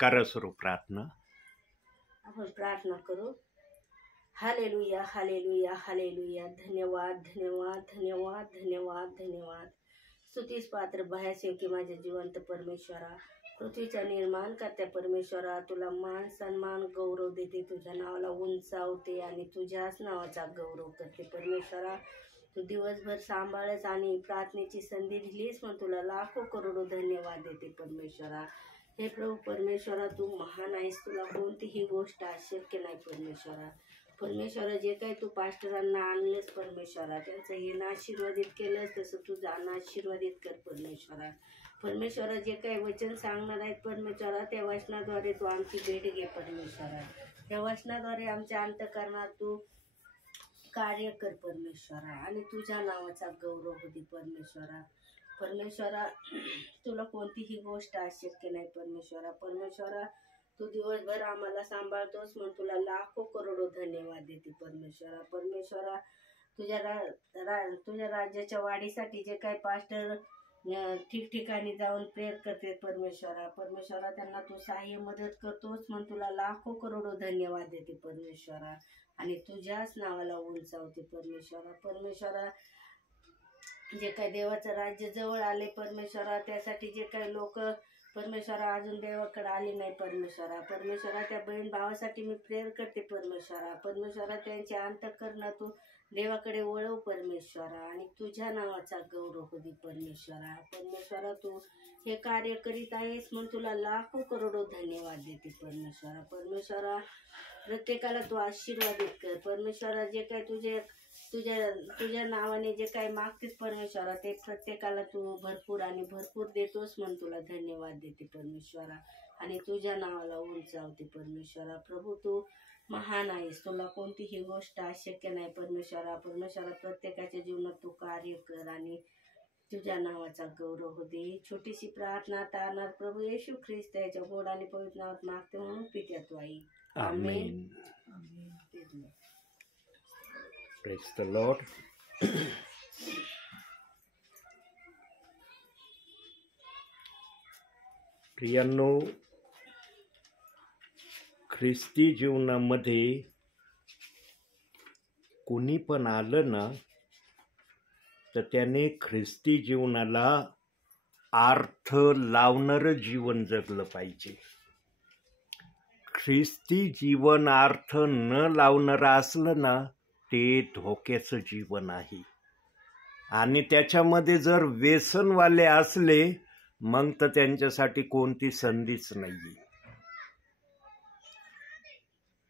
करा सुरू प्रार्थना. आपण प्रार्थना करू. Hallelujah hallelujah hallelujah. धन्यवाद धन्यवाद धन्यवाद धन्यवाद धन्यवाद. स्तुतीस पात्र भयासेव की माझ्या जिवंत परमेश्वरा, पृथ्वीचा निर्माण करत्या परमेश्वरा, तुला मान सन्मान गौरव देते, तुझ्या नावाला उंचावते आणि तुझ्याच नावाचा गौरव करते परमेश्वरा. तू दिवसभर सांभाळच आणि प्रार्थनेची संधी दिलीस, मग तुला लाखो करोडो धन्यवाद देते परमेश्वरा. हे प्रभू परमेश्वरा, तू महान आहेस, तुला कोणतीही गोष्ट अशक्य नाही परमेश्वरा. परमेश्वरा, जे काही तू पास्टरांना आणलंस परमेश्वरा, त्यांचं येणं आशीर्वादित केलंस, तसं तू जाणं आशीर्वादित कर परमेश्वरा. परमेश्वरा, जे काही वचन सांगणार आहेत परमेश्वरा, त्या वचनाद्वारे तू आमची भेट घे परमेश्वरा. त्या वचनाद्वारे आमच्या अंतःकरणात तू कार्य कर परमेश्वरा आणि तुझ्या नावाचा गौरव होती परमेश्वरा. परमेश्वरा, तुला कोणतीही गोष्ट अशक्य नाही परमेश्वरा. परमेश्वरा, तू दिवसभर आम्हाला सांभाळतोस, म्हणून तुला लाखो करोडो धन्यवाद देते परमेश्वरा. परमेश्वरा, तुझ्या राज्याच्या वाढीसाठी जे काही पास्टर ठिकठिकाणी जाऊन प्रेयर करते परमेश्वरा, परमेश्वरा त्यांना तू सहाय्य मदत करतोस, म्हणून तुला लाखो करोडो धन्यवाद देते परमेश्वरा आणि तुझ्याच नावाला उंचावते परमेश्वरा. परमेश्वरा, जे काही देवाचं राज्य जवळ आले परमेश्वरा, त्यासाठी जे काही लोक परमेश्वरा अजून देवाकडे आले नाही परमेश्वरा, परमेश्वरा त्या बहीण भावासाठी मी प्रेयर करते परमेश्वरा. परमेश्वरा, त्यांच्या अंतःकरण तू देवाकडे वळव परमेश्वरा आणि तुझ्या नावाचा गौरव होती परमेश्वरा. परमेश्वरा, तू हे कार्य करीत आहेस, म्हणून तुला लाखो करोडो धन्यवाद देते परमेश्वरा. परमेश्वरा, प्रत्येकाला तू आशीर्वादित कर परमेश्वरा. जे काही तुझ्या नावाने जे काही मागतेस परमेश्वरा, ते प्रत्येकाला तू भरपूर आणि भरपूर देतोस, म्हणून तुला धन्यवाद देते परमेश्वरा आणि तुझ्या नावाला उंचावते परमेश्वरा. प्रभू, तू महान आहेस, तुला कोणतीही गोष्ट अशक्य नाही परमेश्वरा. परमेश्वरा, प्रत्येकाच्या जीवनात तू कार्य कर आणि तुझ्या नावाचा गौरव होते. ही छोटीशी प्रार्थना तारणार प्रभू येशू ख्रिस्त याच्या गोड आणि पवित्र नावात मागते, म्हणून पित्या तू आई. आमेन. Praise the lord. प्रियांनो, ख्रिस्ती जीवनामध्ये कोणी पण आलं ना, तर त्याने ख्रिस्ती जीवनाला अर्थ लावणारं जीवन जगलं पाहिजे. ख्रिस्ती जीवन अर्थ न लावणारं असलं ना, ते धोक्याचं जीवन आहे. आणि त्याच्यामध्ये जर व्यसनवाले असले, मग तर त्यांच्यासाठी कोणती संधीच नाही.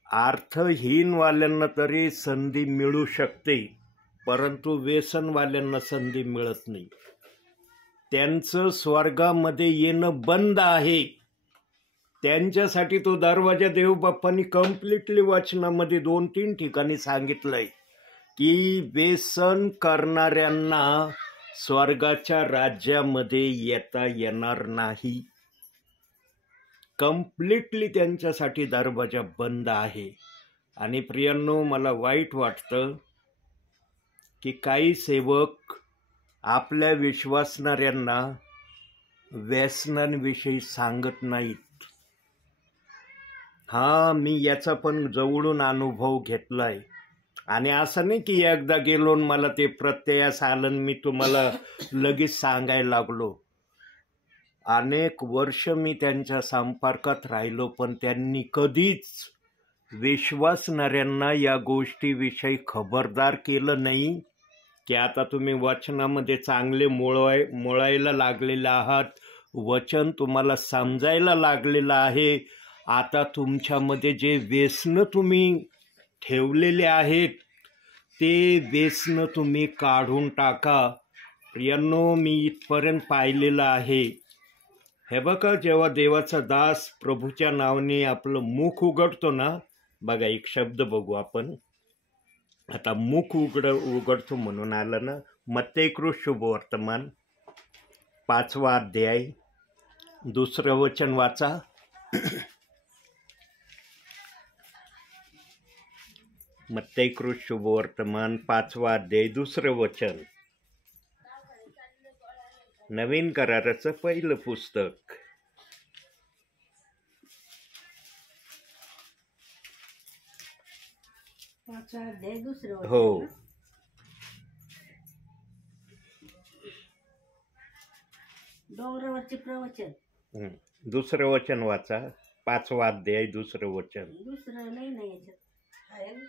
अर्थहीनवाल्यांना तरी संधी मिळू शकते, परंतु व्यसनवाल्यांना संधी मिळत नाही. त्यांचं स्वर्गामध्ये येणं बंद आहे. त्यांच्यासाठी तो दरवाजा देवबाप्पांनी कम्प्लिटली वचनामध्ये 2-3 ठिकाणी सांगितलंय की व्यसन करणाऱ्यांना स्वर्गाच्या राज्यामध्ये येता येणार नाही. कम्प्लिटली त्यांच्यासाठी दरवाजा बंद आहे. आणि प्रियांनो, मला वाईट वाटतं की काही सेवक आपल्या विश्वासणाऱ्यांना व्यसनांविषयी सांगत नाहीत. मी याचा पण जवळून अनुभव घेतलाय. आणि असं नाही की एकदा गेलो मला ते प्रत्ययास आलं मी तुम्हाला लगेच सांगायला लागलो. अनेक वर्ष मी त्यांच्या संपर्कात राहिलो, पण त्यांनी कधीच विश्वासणाऱ्यांना या गोष्टीविषयी खबरदार केलं नाही की आता तुम्ही वचनामध्ये चांगले मुळायला लागलेले आहात, वचन तुम्हाला समजायला लागलेलं आहे. आता तुमच्यामध्ये जे व्यसनं तुम्ही ठेवलेले आहेत ते व्यसनं तुम्ही काढून टाका. प्रियांनो, मी इथपर्यंत पाहिलेलं आहे. हे बघा, जेव्हा देवाचा दास प्रभूच्या नावाने आपलं मुख उघडतो ना, बघा एक शब्द बघू आपण. आता मुख उघडतो म्हणून आलं ना. मत्तेकृत शुभवर्तमान 5वा अध्याय 2रं वचन वाचा. मत्तेकृत शुभवर्तमान 5वा अध्याय 2रं वचन. नवीन कराराचं पहिलं पुस्तक. पाचवा अध्याय दुसरं वचन हो. ना? डोंगरावरचे प्रवचन हं. दुसरं वचन वाचा. 5वा अध्याय दुसरं वचन. दुसरं नाही ना याच्यात आहे ना?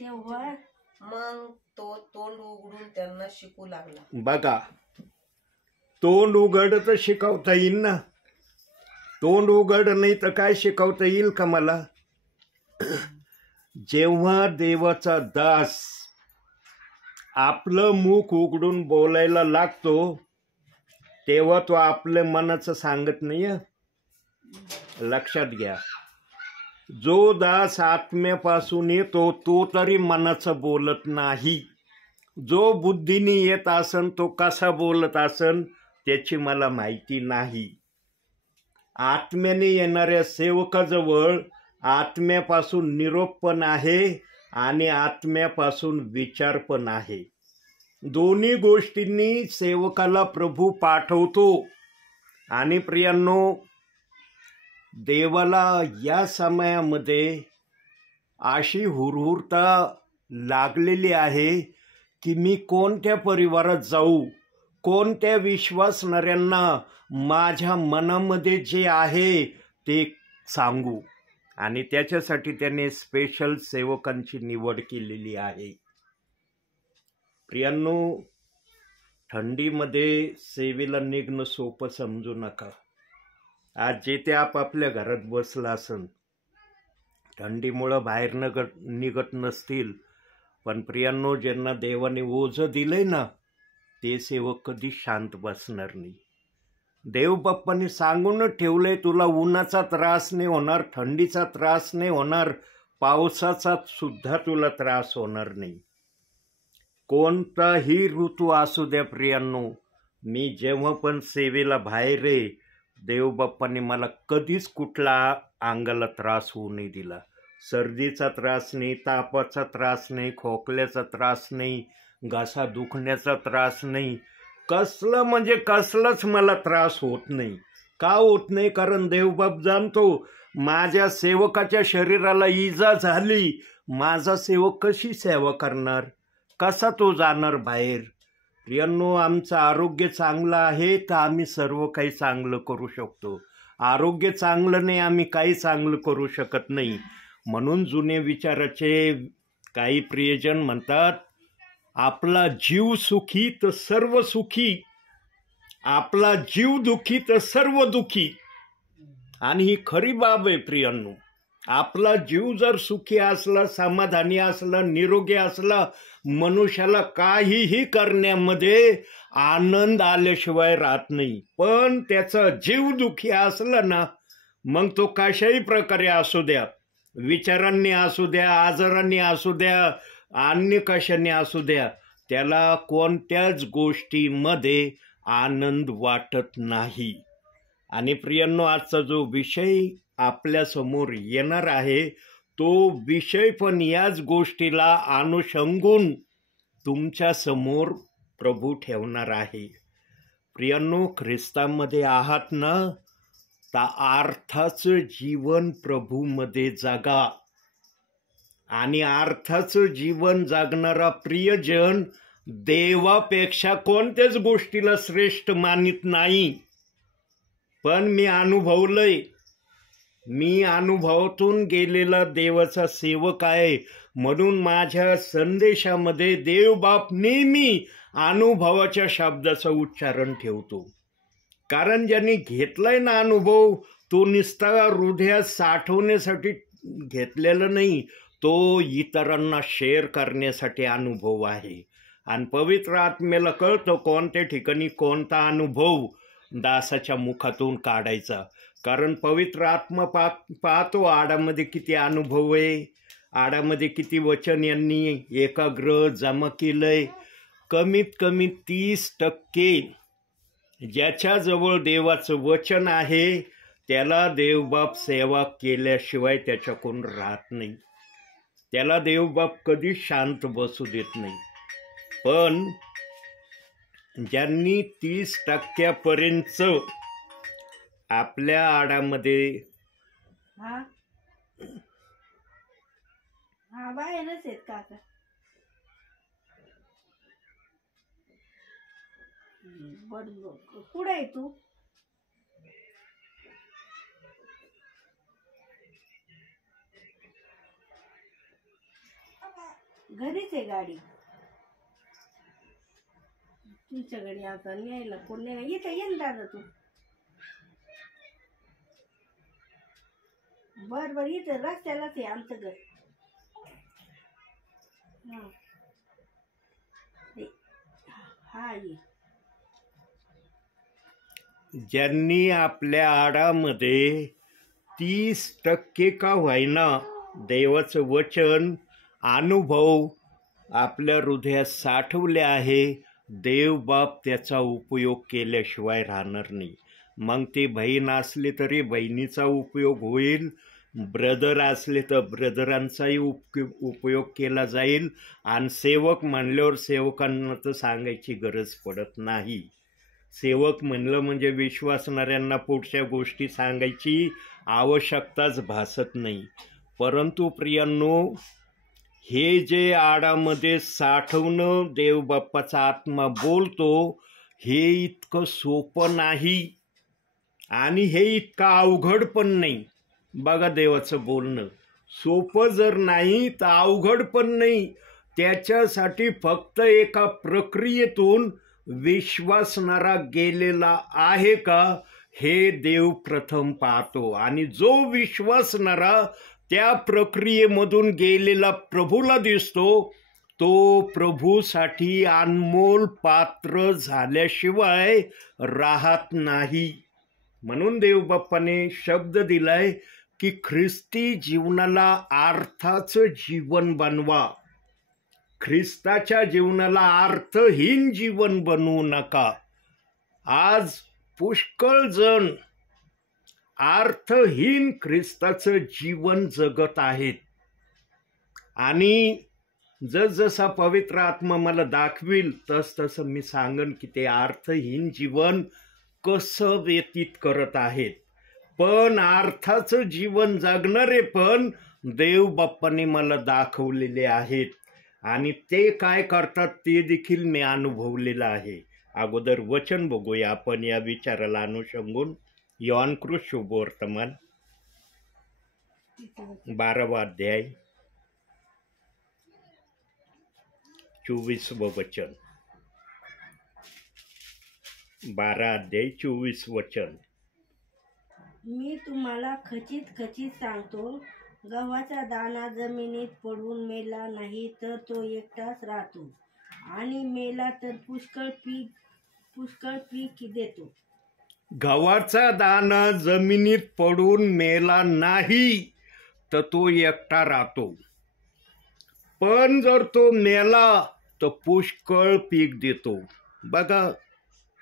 तेव्हा मग तो तोंड उघडून त्यांना शिकू लागला. बघा, तोंड उघड तर शिकवता येईल ना. तोंड उघड नाही तर काय शिकवता येईल का मला? जेव्हा देवाचा दास आपलं मुख उघडून बोलायला लागतो तेव्हा तो आपल्या मनाचं सांगत नाही हं. लक्षात घ्या, जो दास आत्म्यापासून येतो तो तरी मनाचं बोलत नाही. जो बुद्धीने येत असन तो कसा बोलत असन त्याची मला माहिती नाही. आत्म्याने येणाऱ्या सेवकाजवळ आत्म्यापासून निरोप पण आहे आणि आत्म्यापासून विचार पण आहे. दोन्ही गोष्टींनी सेवकाला प्रभू पाठवतो. आणि प्रियांनो, देवाला या समयामध्ये अशी हुरहुरता लागलेली आहे की मी कोणत्या परिवारात जाऊ, कोणत्या विश्वासणाऱ्यांना माझ्या मनामध्ये जे आहे ते सांगू. आणि त्याच्यासाठी त्याने स्पेशल सेवकांची निवड केलेली आहे. प्रियांनो, थंडीमध्ये सेवेला निघणं सोपं समजू नका. आज जे ते आपापल्या घरात बसलं असन, थंडीमुळं बाहेर निघत नसतील, पण प्रियांनो, ज्यांना देवाने ओझं दिलंय ना ते सेवक कधी शांत बसणार नाही. देवबाप्पाने सांगूनच ठेवलंय, तुला उन्हाचा त्रास नाही होणार, थंडीचा त्रास नाही होणार, पावसाचा सुद्धा तुला त्रास होणार नाही. कोणताही ऋतू असू द्या प्रियांनो, मी जेव्हा पण सेवेला बाहेर आहे, देवबाप्पाने मला कधीच कुठला अंगाला त्रास होऊ नाही दिला. सर्दीचा त्रास नाही, तापाचा त्रास नाही, खोकल्याचा त्रास नाही, घसा दुखण्याचा त्रास नाही, कसलं म्हणजे कसलाच मला त्रास होत नाही. का होत नाही? कारण देवबाप जाणतो माझ्या सेवकाच्या शरीराला इजा झाली, माझा सेवक कशी सेवा करणार, कसा तो जाणार बाहेर. प्रियांनो, आमचं आरोग्य चांगलं आहे तर आम्ही सर्व काही चांगलं करू शकतो. आरोग्य चांगलं नाही, आम्ही काही चांगलं करू शकत नाही. म्हणून जुने विचाराचे काही प्रियजन म्हणतात, आपला जीव सुखी तर सर्व सुखी, आपला जीव दुखी तर सर्व दुखी. आणि ही खरी बाब आहे प्रियांनो. आपला जीव जर सुखी असला, समाधानी असला, निरोगी असला, मनुष्याला काहीही करण्यामध्ये आनंद आल्याशिवाय राहत नाही. पण त्याचा जीव दुखी असला ना, मग तो कशाही प्रकारे असू द्या, विचारांनी असू द्या, आजारांनी असू द्या, अन्य कशाने असू द्या, त्याला कोणत्याच गोष्टीमध्ये आनंद वाटत नाही. आणि प्रियांनो, आजचा जो विषय आपल्यासमोर येणार आहे तो विषय पण याच गोष्टीला अनुषंगून तुमच्या समोर प्रभू ठेवणार आहे. प्रियांनो, ख्रिस्तामध्ये आहात ना, तर अर्थाचं जीवन प्रभूमध्ये जगा. आणि अर्थाचं जीवन जगणारा प्रियजन देवापेक्षा कोणत्याच गोष्टीला श्रेष्ठ मानित नाही. पण मी अनुभवलंय, मी अनुभवातून गेलेला देवाचा सेवक आहे, म्हणून माझ्या संदेशामध्ये देवबाप नेहमी अनुभवाच्या शब्दाचं उच्चारण ठेवतो. कारण ज्यांनी घेतलाय ना अनुभव, तो नुसता हृदयात साठवण्यासाठी घेतलेला नाही, तो इतरांना शेअर करण्यासाठी अनुभव आहे. आणि पवित्र आत्म्याला कळतं कोणत्या ठिकाणी कोणता अनुभव दासाच्या मुखातून काढायचा. कारण पवित्र आत्मा पाहतो आडामध्ये किती अनुभव आहे, आडामध्ये किती वचन यांनी एकाग्र जमा केलंय. कमीत कमी 30% ज्याच्याजवळ देवाचं वचन आहे त्याला देवबाप सेवा केल्याशिवाय त्याच्याकडून राहत नाही. त्याला देवबाप कधी शांत बसू देत नाही. पण ज्यांनी 30% आपल्या आडामध्ये हा बाहेरच आहेत काका. बरोबर. कुठे आहे तू? घरीच आहे गाडी. तुमच्या घरी आता न्यायला कोण नाही. इथं ये ना दादा तू. बर बर, इथं रस्त्यालाच आहे आमचं घर. हा हा ये. ज्यांनी आपल्या आडामध्ये 30% का व्हायना देवाचं वचन अनुभव आपल्या हृदयात साठवले आहे, देव बाप त्याचा उपयोग केल्याशिवाय राहणार नाही. मग ते बहीण असले तरी बहिणीचा उपयोग होईल, ब्रदर असले तर ब्रदरांचाही उपयोग केला जाईल. आणि सेवक म्हणल्यावर सेवकांना तर सांगायची गरज पडत नाही. सेवक म्हणलं म्हणजे विश्वासणाऱ्यांना पुढच्या गोष्टी सांगायची आवश्यकताच भासत नाही. परंतु प्रियांनो, हे जे आडामध्ये साठवणं देवबाप्पाचा आत्मा बोलतो, हे इतकं सोपं नाही आणि हे इतकं अवघड पण नाही. बघा, देवाचं बोलणं सोपं जर नाही तर अवघड पण नाही. त्याच्यासाठी फक्त एका प्रक्रियेतून विश्वासणारा गेलेला आहे का हे देव प्रथम पाहतो. आणि जो विश्वासणारा त्या प्रक्रियेमधून गेलेला प्रभूला दिसतो, तो प्रभूसाठी अनमोल पात्र झाल्याशिवाय राहत नाही. म्हणून देवबाप्पाने शब्द दिलाय की ख्रिस्ती जीवनाला अर्थाचं जीवन बनवा. ख्रिस्ताच्या जीवनाला अर्थहीन जीवन बनवू नका. आज पुष्कळ जण अर्थहीन ख्रिस्ताचं जीवन जगत आहेत. आणि जसजसा पवित्र आत्मा मला दाखवील तसं मी सांगन की ते अर्थहीन जीवन कसं व्यतीत करत आहेत. पण अर्थाचं जीवन जगणारे पण देवबाप्पाने मला दाखवलेले आहेत. आणि ते काय करतात ते देखील मी अनुभवलेलं आहे. अगोदर वचन बघूया आपण या विचाराला अनुषंगून. योहानकृत शुभवर्तमान 12वा अध्याय 24वं वचन. 12 अध्याय 24 वचन. मी तुम्हाला खचित खचित सांगतो, गव्हाचा दाणा जमिनीत पडून मेला नाही तर तो एकटाच राहतो, आणि मेला तर पुष्कळ पीक देतो. गव्हाचा दाणा जमिनीत पडून मेला नाही तर तो एकटा राहतो, पण जर तो मेला तर पुष्कळ पीक देतो. बघा,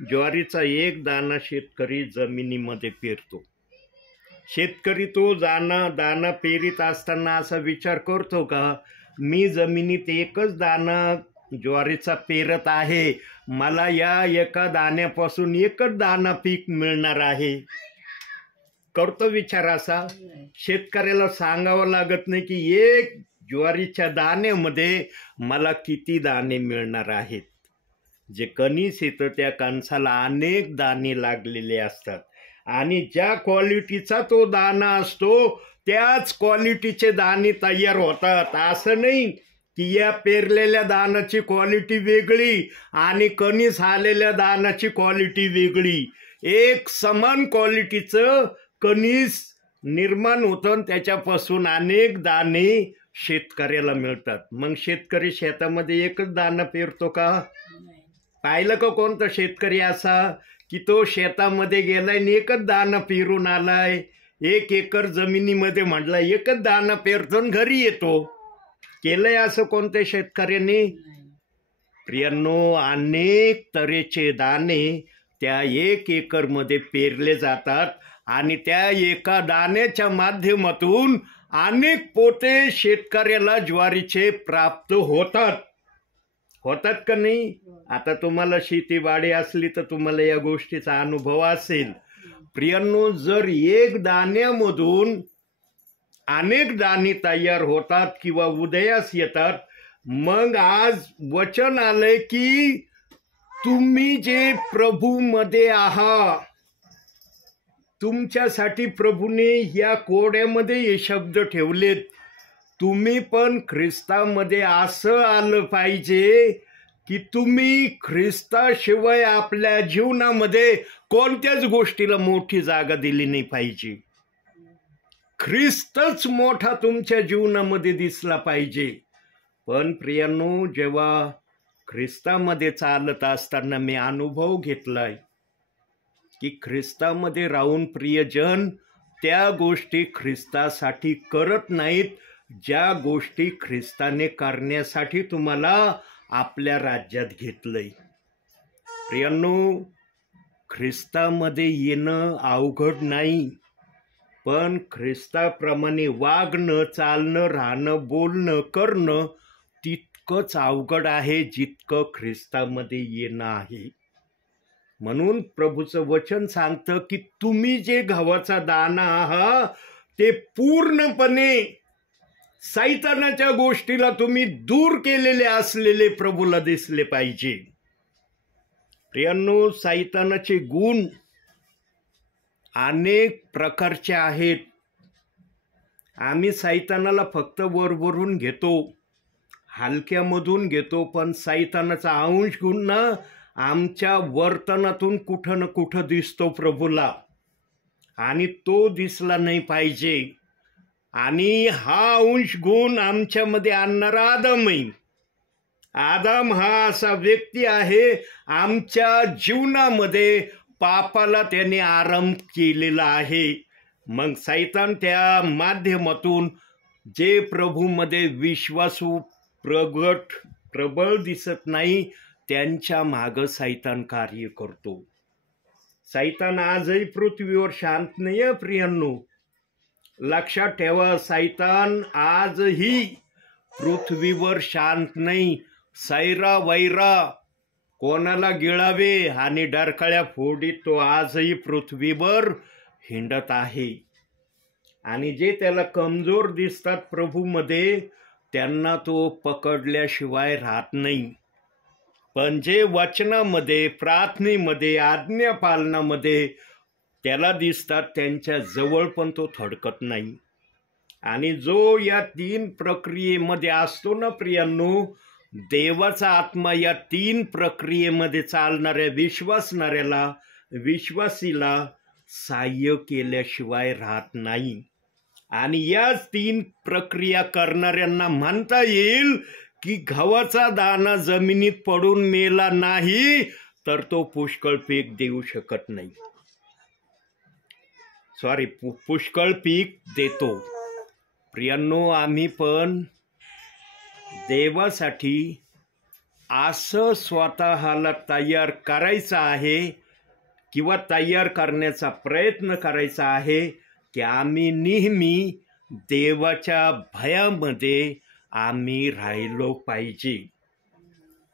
ज्वारीचा एक दाणा शेतकरी जमिनीमध्ये पेरतो. शेतकरी तो दाणा पेरीत असताना असा विचार करतो का, मी जमिनीत एकच दाणा ज्वारीचा पेरत आहे, मला या एका दाण्यापासून एकच दाणा पीक मिळणार आहे? करतो विचार असा? शेतकऱ्याला सांगावं लागत नाही की एक ज्वारीच्या दाण्यामध्ये मला किती दाणे मिळणार आहेत. जे कणीस येतं त्या कणसाला अनेक दाणे लागलेले असतात, आणि ज्या क्वालिटीचा तो दाणा असतो त्याच क्वालिटीचे दाणे तयार होतात. असं नाही की या पेरलेल्या दाण्याची क्वालिटी वेगळी आणि कणीस आलेल्या दाण्याची क्वालिटी वेगळी. एक समान क्वालिटीचं कणीस निर्माण होतं आणि त्याच्यापासून अनेक दाणे शेतकऱ्याला मिळतात. मग शेतकरी शेतामध्ये एकच दाणा पेरतो का? पाहिलं का कोणता शेतकरी असा की तो शेतामध्ये गेलाय आणि एकच दाणा पेरून आलाय? 1 एकर जमिनीमध्ये म्हटलं एकच दाणा पेरतो घरी येतो. केलंय असं कोणत्या शेतकऱ्याने? प्रियांनो, अनेक तऱ्हेचे दाणे त्या 1 एकरमध्ये पेरले जातात आणि त्या एका दाण्याच्या माध्यमातून अनेक पोते शेतकऱ्याला ज्वारीचे प्राप्त होतात का नाही? आता तुम्हाला शेतीवाडी असली तर तुम्हाला या गोष्टीचा अनुभव असेल. प्रियांनो, जर एक दाण्यामधून अनेक दाणी तयार होतात किंवा उदयास येतात. मग आज वचन आलंय की तुम्ही जे प्रभूमध्ये आहात, तुमच्यासाठी प्रभूने या कोड्यामध्ये हे शब्द ठेवलेत, तुम्ही पण ख्रिस्तामध्ये असं आलं पाहिजे की तुम्ही ख्रिस्ताशिवाय आपल्या जीवनामध्ये कोणत्याच गोष्टीला मोठी जागा दिली नाही पाहिजे. ख्रिस्तच मोठा तुमच्या जीवनामध्ये दिसला पाहिजे. पण प्रियांनो, जेव्हा ख्रिस्तामध्ये चालत असताना मी अनुभव घेतलाय की ख्रिस्तामध्ये राहून प्रियजन त्या गोष्टी ख्रिस्तासाठी करत नाहीत, ज्या गोष्टी ख्रिस्ताने करण्यासाठी तुम्हाला आपल्या राज्यात घेतलंय. प्रियांनो, ख्रिस्तामध्ये येणं अवघड नाही, पण ख्रिस्ताप्रमाणे वागणं, चालणं, राहणं, बोलणं, करणं तितकंच अवघड आहे जितकं ख्रिस्तामध्ये येणं आहे. म्हणून प्रभूचं वचन सांगतं की तुम्ही जे गव्हाचा दाणा आहात ते पूर्णपणे सैतानाच्या गोष्टीला तुम्ही दूर केलेले असलेले प्रभूला दिसले पाहिजे. प्रियांनो, सैतानाचे गुण अनेक प्रकारचे आहेत. आम्ही सैतानाला फक्त वरवरून घेतो, हलक्यामधून घेतो, पण सैतानाचा अंश गुण ना आमच्या वर्तनातून कुठं ना कुठं दिसतो प्रभूला, आणि तो दिसला नाही पाहिजे. आणि हा अंश गुण आमच्यामध्ये आणणारा आदम आहे. आदम हा असा व्यक्ती आहे, आमच्या जीवनामध्ये पापाला त्याने आरंभ केलेला आहे. मग सैतान त्या माध्यमातून जे प्रभूमध्ये विश्वासू प्रबळ दिसत नाही त्यांच्या मागं सैतान कार्य करतो. सैतान आजही पृथ्वीवर शांत नाही आहे प्रियांनो. लक्षात ठेवा, सैतान आजही पृथ्वीवर शांत नाही. सैरा वैरा कोणाला गिळावे आणि डरकाळ्या फोडीत तो आजही पृथ्वीवर हिंडत आहे. आणि जे त्याला कमजोर दिसतात प्रभूमध्ये त्यांना तो पकडल्याशिवाय राहत नाही. पण जे वचनामध्ये, प्रार्थनेमध्ये, आज्ञापालनामध्ये त्याला दिसतात त्यांच्या जवळ पण तो थडकत नाही. आणि जो या 3 प्रक्रियेमध्ये असतो ना प्रियांनो, देवाचा आत्मा या 3 प्रक्रियेमध्ये चालणाऱ्या विश्वासीला सहाय्य केल्याशिवाय राहत नाही. आणि याच 3 प्रक्रिया करणाऱ्यांना म्हणता येईल की गव्हाचा दाणा जमिनीत पडून मेला नाही तर तो पुष्कळ पीक देऊ शकत नाही. पुष्कळ पीक देतो. प्रियांनो, आम्ही पण देवासाठी असं स्वतःला तयार करायचं आहे किंवा तयार करण्याचा प्रयत्न करायचा आहे की आम्ही नेहमी देवाच्या भयामध्ये आम्ही राहिलो पाहिजे.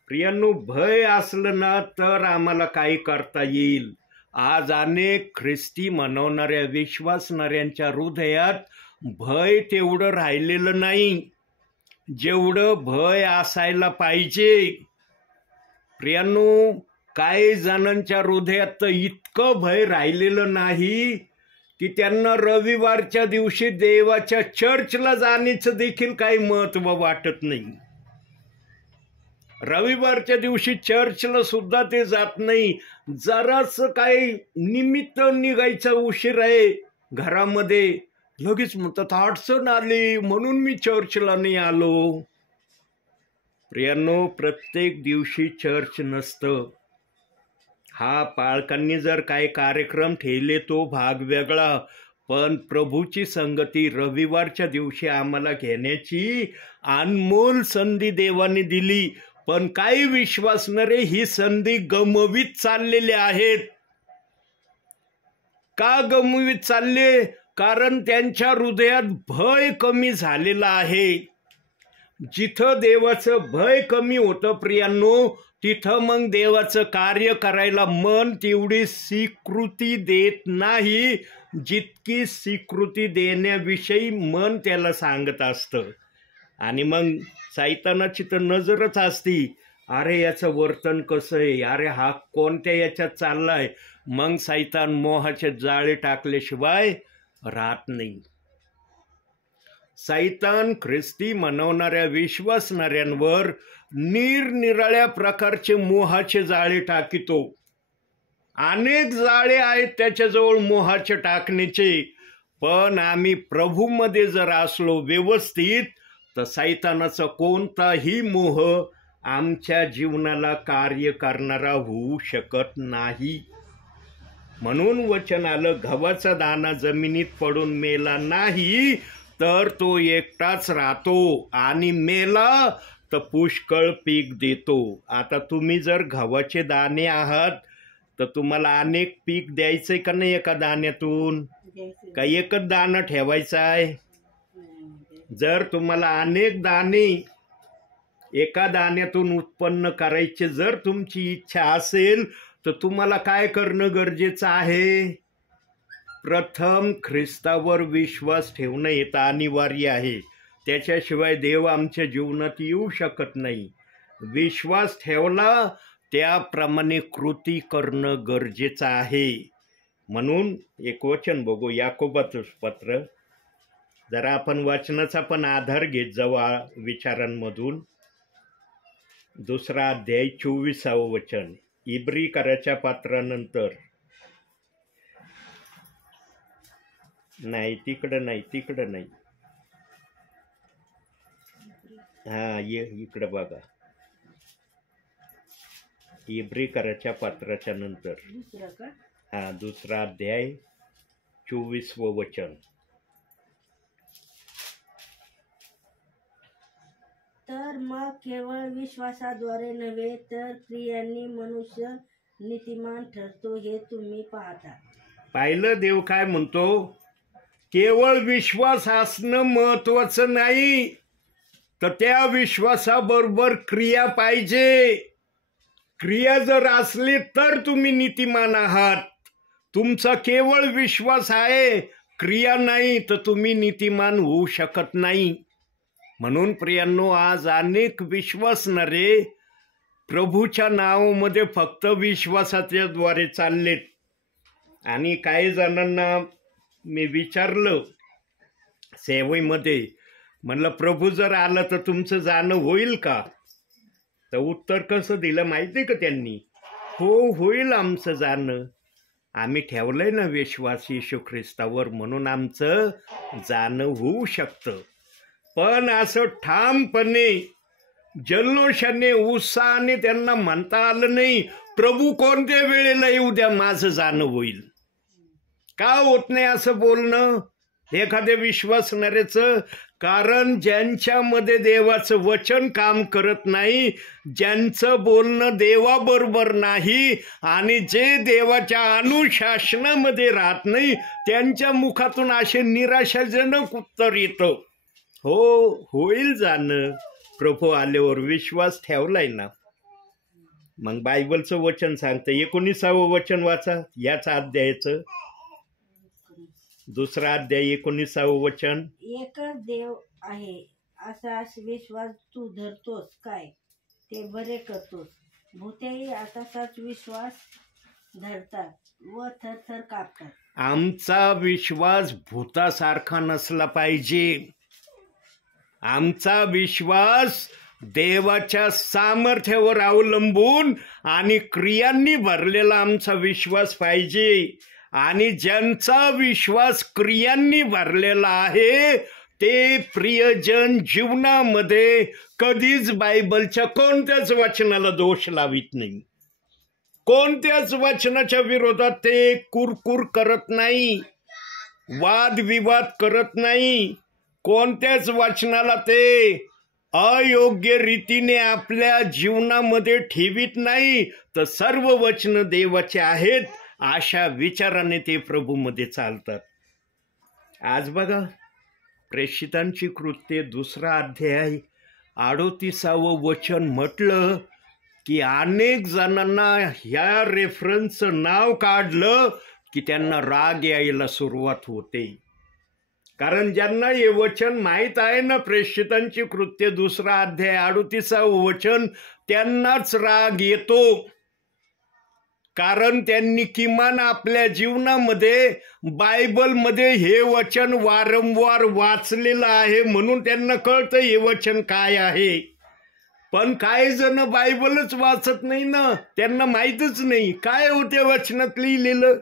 प्रियांनो, भय असलं ना तर आम्हाला काही करता येईल. आज अनेक ख्रिस्ती म्हणवणाऱ्या विश्वासणाऱ्यांच्या हृदयात भय तेवढं राहिलेलं नाही जेवढं भय असायला पाहिजे. प्रियांनो, काही जणांच्या हृदयात तर इतकं भय राहिलेलं नाही की त्यांना रविवारच्या दिवशी देवाच्या चर्चला जाण्याचं देखील काही महत्त्व वाटत नाही. रविवारच्या दिवशी चर्चला सुद्धा ते जात नाही. जराच काही निमित्त निघायचा उशीर आहे घरामध्ये, लगेच म्हणतात अडचण आली म्हणून मी चर्चला नाही आलो. प्रियांनो, प्रत्येक दिवशी चर्च नसतं. हा, पालकांनी जर काही कार्यक्रम ठेवले तो भाग वेगळा, पण प्रभूची संगती रविवारच्या दिवशी आम्हाला घेण्याची अनमोल संधी देवाने दिली. पण काही विश्वासणारे ही संधी गमवीत चाललेले आहेत. का गमवीत चालले? कारण त्यांच्या हृदयात भय कमी झालेला आहे. जिथं देवाचं भय कमी होतं प्रियांनो, तिथं मग देवाचं कार्य करायला मन तेवढी स्वीकृती देत नाही जितकी स्वीकृती देण्याविषयी मन त्याला सांगत असतं. आणि मग सैतानाची तर नजरच असती, अरे याचं वर्तन कसं आहे, अरे हा कोणत्या याच्यात चाललाय. मग सैतान मोहाचे जाळे टाकल्याशिवाय राहत नाही. सैतान ख्रिस्ती म्हणवणाऱ्या विश्वासणाऱ्यांवर निरनिराळ्या प्रकारचे मोहाचे जाळे टाकितो. अनेक जाळे आहेत त्याच्याजवळ मोहाचे टाकण्याचे. पण आम्ही प्रभूमध्ये जर असलो व्यवस्थित तर सैतानाचा कोणताही मोह आमच्या जीवनाला कार्य करणारा होऊ शकत नाही. म्हणून वचन आलं, गव्हाचा दाणा जमिनीत पडून मेला नाही तर तो एकटाच राहतो आणि मेला तर पुष्कळ पीक देतो. आता तुम्ही जर गव्हाचे दाणे आहात तर तुम्हाला अनेक पीक द्यायचंय का नाही एका दाण्यातून? का एकच दाणं ठेवायचं आहे? जर तुम्हाला अनेक दाणे एका दाण्यातून उत्पन्न करायचे जर तुमची इच्छा असेल तर तुम्हाला काय करणं गरजेचं आहे? प्रथम ख्रिस्तावर विश्वास ठेवणं येतं अनिवार्य आहे. त्याच्याशिवाय देव आमच्या जीवनात येऊ शकत नाही. विश्वास ठेवला त्याप्रमाणे कृती करणं गरजेचं आहे. म्हणून एक वचन बघू, याकोबाचं पत्र. जरा आपण वचनाचा पण आधार घेत जाऊ विचारांमधून. 2 अध्याय 24 वचन. इब्रीकराच्या पत्रानंतर नाही, तिकडं नाही. हा, इकडं बघा. इब्रीकराच्या पत्राच्या नंतर 2 अध्याय 24 वचन. तर मग केवळ विश्वासाद्वारे नव्हे तर क्रियांनी मनुष्य नीतिमान ठरतो हे तुम्ही पाहता. पाहिलं देव काय म्हणतो? केवळ विश्वास असणं महत्वाचं नाही, तर त्या विश्वासाबरोबर क्रिया पाहिजे. क्रिया जर असली तर तुम्ही नीतिमान आहात. तुमचा केवळ विश्वास आहे, क्रिया नाही, तर तुम्ही नीतिमान होऊ शकत नाही. म्हणून प्रियांनो, आज अनेक विश्वासणारे प्रभूच्या नावामध्ये फक्त विश्वासाच्या द्वारे चाललेत. आणि काही जणांना मी विचारलं सेवेमध्ये, म्हणलं प्रभू जर आलं तर तुमचं जाणं होईल का? तर उत्तर कसं दिलं माहिती का त्यांनी? हो, होईल आमचं जाणं. आम्ही ठेवलंय ना विश्वास येशू ख्रिस्तावर, म्हणून आमचं जाणं होऊ शकतं. पण असं ठामपणे जल्लोषाने उत्साहाने त्यांना म्हणता आलं नाही, प्रभू कोणत्या वेळेला येऊ द्या माझं जाणं होईल. का होत नाही असं बोलणं एखाद्या विश्वासणाऱ्याचं? कारण ज्यांच्यामध्ये देवाचं वचन काम करत नाही, ज्यांचं बोलणं देवाबरोबर नाही आणि जे देवाच्या अनुशासनामध्ये राहत नाही, त्यांच्या मुखातून असे निराशाजनक उत्तर येतं, हो होईल जाणं प्रभू आल्यावर. विश्वास ठेवलाय ना. मग बायबलचं वचन सांगतं, 19 वचन वाचा याच अध्यायाचं. 2 अध्याय 19 वचन. एकच देव आहे असा विश्वास तू धरतोस काय? ते बरे करतोस. भूतेही असाच विश्वास धरतात व थरथर कापतात. आमचा विश्वास भूतासारखा नसला पाहिजे. आमचा विश्वास देवाच्या सामर्थ्यावर अवलंबून आणि क्रियांनी भरलेला आमचा विश्वास पाहिजे. आणि ज्यांचा विश्वास क्रियांनी भरलेला आहे ते प्रियजन जीवनामध्ये कधीच बायबलच्या कोणत्याच वचनाला दोष लावित नाही. कोणत्याच वचनाच्या विरोधात ते कुरकुर करत नाही, वादविवाद करत नाही. कोणत्याच वचनाला ते अयोग्य रीतीने आपल्या जीवनामध्ये ठेवीत नाही. तर सर्व वचन देवाचे आहेत अशा विचाराने ते प्रभूमध्ये चालतात. आज बघा प्रेषितांची कृत्ये 2 अध्याय 38 वचन म्हटलं की अनेक जणांना ह्या रेफरन्सचं नाव काढलं की त्यांना राग यायला सुरुवात होते. कारण ज्यांना हे वचन माहीत आहे ना, प्रेषितांची कृत्य 2 अध्याय 38 वचन, त्यांनाच राग येतो. कारण त्यांनी किमान आपल्या जीवनामध्ये बायबलमध्ये हे वचन वारंवार वाचलेलं आहे, म्हणून त्यांना कळतं हे वचन काय आहे. पण काही जण बायबलच वाचत नाही ना, त्यांना माहीतच नाही काय होते वचनात लिहिलेलं.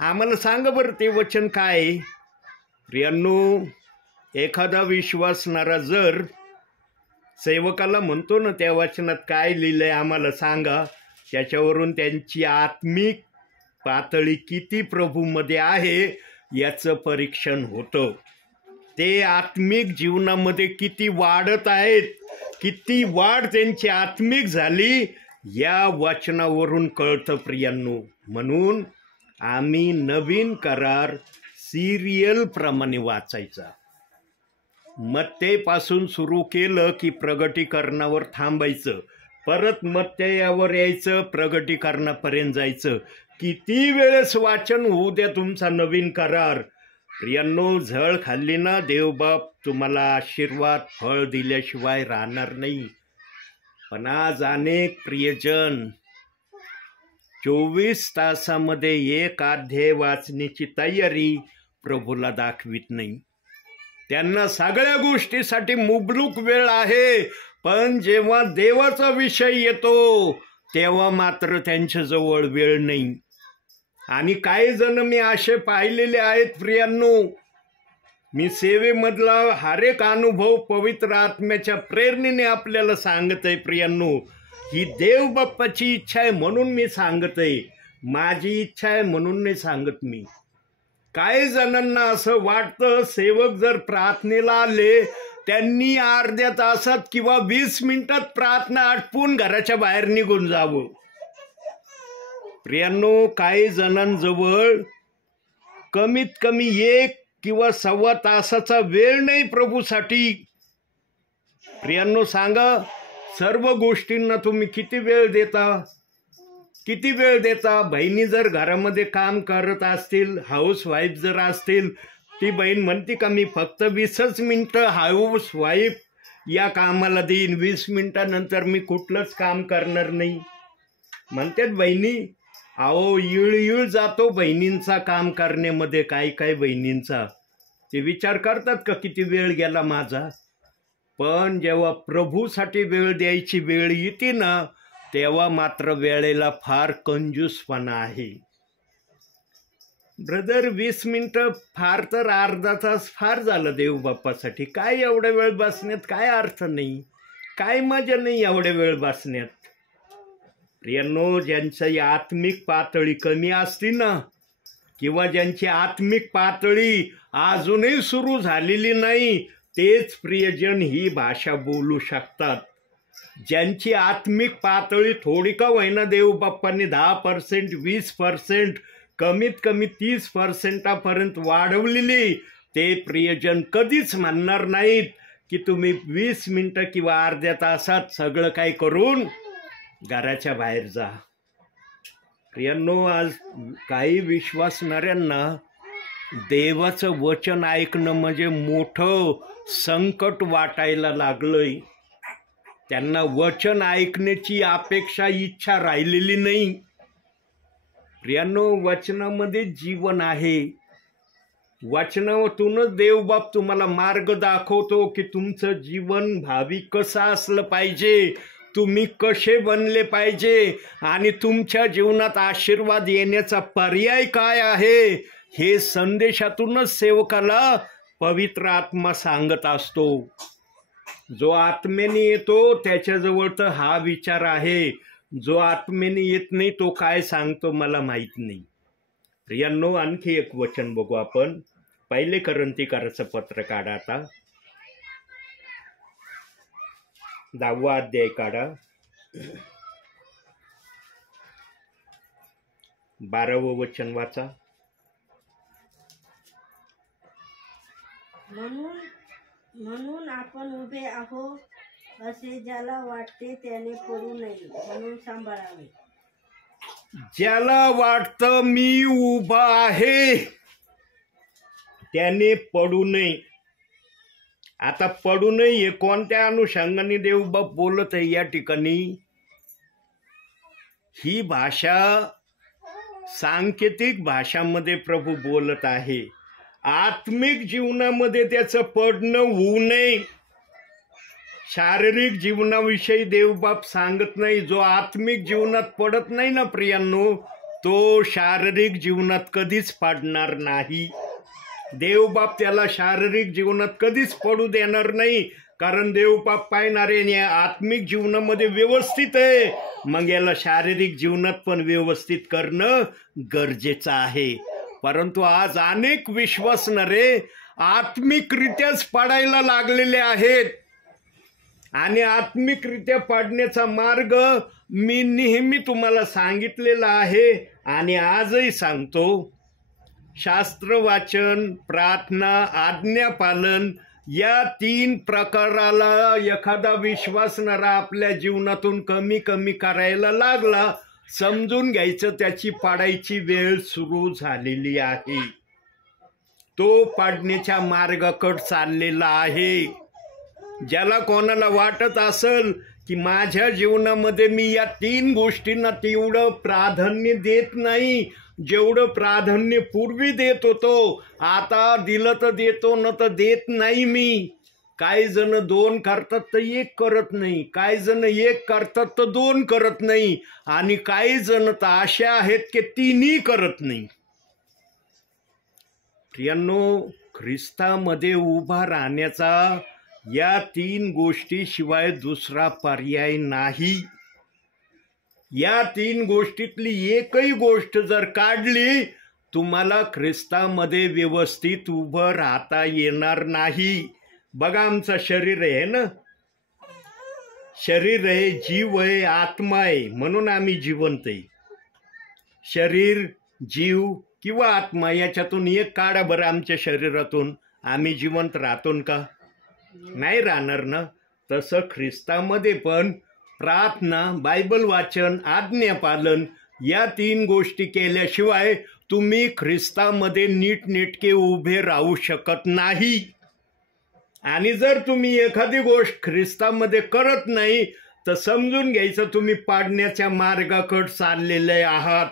आम्हाला सांगा बरं ते वचन काय आहे. प्रियांनो, एखादा विश्वासणारा जर सेवकाला म्हणतो ना त्या वचनात काय लिहिलंय आम्हाला सांगा, त्याच्यावरून त्यांची आत्मिक पातळी किती प्रभूमध्ये आहे याचं परीक्षण होतं. ते आत्मिक जीवनामध्ये किती वाढत आहेत, किती वाढ त्यांची आत्मिक झाली या वचनावरून कळतं प्रियांनो. म्हणून आम्ही नवीन करार सिरियल प्रमाणे वाचायचा. मत्तेपासून सुरू केलं की प्रगटीकरणावर थांबायचं, परत मत्तेयावर यायचं, प्रगटीकरणापर्यंत जायचं. किती वेळेस वाचन होऊ द्या तुमचा नवीन करार. प्रियांनो, झळ खाल्ली ना देवबाप तुम्हाला आशीर्वाद फळ दिल्याशिवाय राहणार नाही. पण आज अनेक प्रियजन 24 तासामध्ये 1 अध्याय वाचण्याची तयारी प्रभूला दाखवित नाही. त्यांना सगळ्या गोष्टीसाठी मुबलूक वेळ आहे, पण जेव्हा देवाचा विषय येतो तेव्हा मात्र त्यांच्याजवळ वेळ नाही. आणि काही जण मी असे पाहिलेले आहेत प्रियांनो, मी सेवेमधला हर एक अनुभव पवित्र आत्म्याच्या प्रेरणेने आपल्याला सांगतोय प्रियांनो. ही देव बाप्पाची इच्छा आहे म्हणून मी सांगतोय, माझी इच्छा आहे म्हणून नाही सांगत मी. काही जणांना असं वाटतं सेवक जर प्रार्थनेला आले त्यांनी अर्ध्या तासात किंवा 20 मिनिटात प्रार्थना आटपून घराच्या बाहेर निघून जावं. प्रियांनो, काही जणांजवळ कमीत कमी 1 किंवा सव्वा तासाचा वेळ नाही प्रभूसाठी. प्रियांनो सांगा, सर्व गोष्टींना तुम्ही किती वेळ देता, किती वेळ देता. बहिणी जर घरामध्ये काम करत असतील, हाऊसवाईफ जर असतील, ती बहीण म्हणते का मी फक्त 20 मिनिटं हाऊसवाईफ या कामाला देईन, 20 मिनिटानंतर मी कुठलंच काम करणार नाही म्हणतात बहिणी. अहो, इळ जातो बहिणींचा काम करण्यामध्ये. काही बहिणींचा ते विचार करतात का किती वेळ गेला माझा. पण जेव्हा प्रभूसाठी वेळ द्यायची वेळ येते ना, तेव्हा मात्र वेळेला फार कंजूसपणा आहे. ब्रदर, 20 मिनिटं फार तर अर्धा तास फार झालं देवबाप्पासाठी. काय एवढ्या वेळ बसण्यात काय अर्थ नाही, काय मजा नाही एवढ्या वेळ बसण्यात. प्रियांनो, ज्यांची आत्मिक पातळी कमी असती ना, किंवा ज्यांची आत्मिक पातळी अजूनही सुरू झालेली नाही, तेच प्रियजन ही भाषा बोलू शकतात. ज्यांची आत्मिक पातळी थोडी का होईना देवबाप्पांनी 10%, 20%, कमीत कमी 30% वाढवलेली, ते प्रियजन कधीच म्हणणार नाहीत की तुम्ही 20 मिनिटं किंवा अर्ध्या तासात सगळं काही करून घराच्या बाहेर जा. प्रियांनो, आज काही विश्वासणाऱ्यांना देवाचं वचन ऐकणं म्हणजे मोठं संकट वाटायला लागलंय. त्यांना वचन ऐकण्याची अपेक्षा, इच्छा राहिलेली नाही. प्रियांनो, वचनामध्ये जीवन आहे. वचनातूनच देवबाप तुम्हाला मार्ग दाखवतो की तुमचं जीवन भावी कसं असलं पाहिजे, तुम्ही कसे बनले पाहिजे, आणि तुमच्या जीवनात आशीर्वाद येण्याचा पर्याय काय आहे, हे संदेशातूनच सेवकाला पवित्र आत्मा सांगत असतो. जो आत्मेने येतो त्याच्याजवळ तर हा विचार आहे, जो आत्मेने येत नाही तो काय सांगतो मला माहीत नाही. प्रियांनो, आणखी एक वचन बघू आपण. 1 कोरिन्थीकराचं पत्र काढा आता, 10वा अध्याय काढा, 12वं वचन वाचा. म्हणून आपण उभे आहो असे ज्याला वाटते त्याने पडू नये म्हणून सांभाळावे. ज्याला वाटतं मी उभा आहे त्याने पडू नये. आता पडू नये कोणत्या अनुषंगाने देवबाप बोलत आहे या ठिकाणी? ही भाषा सांकेतिक भाषामध्ये प्रभू बोलत आहे. आत्मिक जीवनामध्ये त्याचं पडणं होऊ नये. शारीरिक जीवनाविषयी देवबाप सांगत नाही. जो आत्मिक जीवनात पडत नाही ना प्रियांनो, तो शारीरिक जीवनात कधीच पडणार नाही. देवबाप त्याला शारीरिक जीवनात कधीच पडू देणार नाही. कारण देवबाप पाहणारे आत्मिक जीवनामध्ये व्यवस्थित आहे, मग याला शारीरिक जीवनात पण व्यवस्थित करणं गरजेचं आहे. परंतु आज अनेक विश्वासणारे आत्मिकरित्याच पडायला लागलेले आहेत. आणि आत्मिकरित्या पाडण्याचा मार्ग मी नेहमी तुम्हाला सांगितलेला आहे आणि आजही सांगतो. शास्त्र वाचन, प्रार्थना, आज्ञापालन या 3 प्रकाराला एखादा विश्वासणारा आपल्या जीवनातून कमी कमी करायला लागला, समजून घ्यायचं त्याची पाडायची वेळ सुरू झालेली आहे. तो पाडण्याच्या मार्गाकडे चाललेला आहे. ज्याला कोणाला वाटत असेल की माझ्या जीवनामध्ये मी या 3 गोष्टींना तेवढं प्राधान्य देत नाही जेवढं प्राधान्य पूर्वी देत होतो, आता दिलं तर देतो न तर देत नाही मी. काही जण 2 करतात तर 1 करत नाही, काही जण 1 करतात तर 2 करत नाही, आणि काही जण तर असे आहेत की 3ही करत नाही. प्रियांनो, ख्रिस्तामध्ये उभा राहण्याचा या 3 गोष्टीशिवाय दुसरा पर्याय नाही. या 3 गोष्टीतली एकही गोष्ट जर काढली, तुम्हाला ख्रिस्तामध्ये व्यवस्थित उभं राहता येणार नाही. बघा, आमचं शरीर आहे ना, शरीर आहे, जीव आहे, आत्मा आहे, म्हणून आम्ही जिवंत आहे. शरीर, जीव किंवा आत्मा याच्यातून एक काढा बरं आमच्या शरीरातून, आम्ही जिवंत राहतो का? नाही राहणार ना. तसं ख्रिस्तामध्ये पण प्रार्थना, बायबल वाचन, आज्ञापालन या 3 गोष्टी केल्याशिवाय तुम्ही ख्रिस्तामध्ये नीटनेटके उभे राहू शकत नाही. आणि जर तुम्ही एखादी गोष्ट ख्रिस्तामध्ये करत नाही तर समजून घ्यायचं तुम्ही पाडण्याच्या मार्गाकडे चाललेले आहात.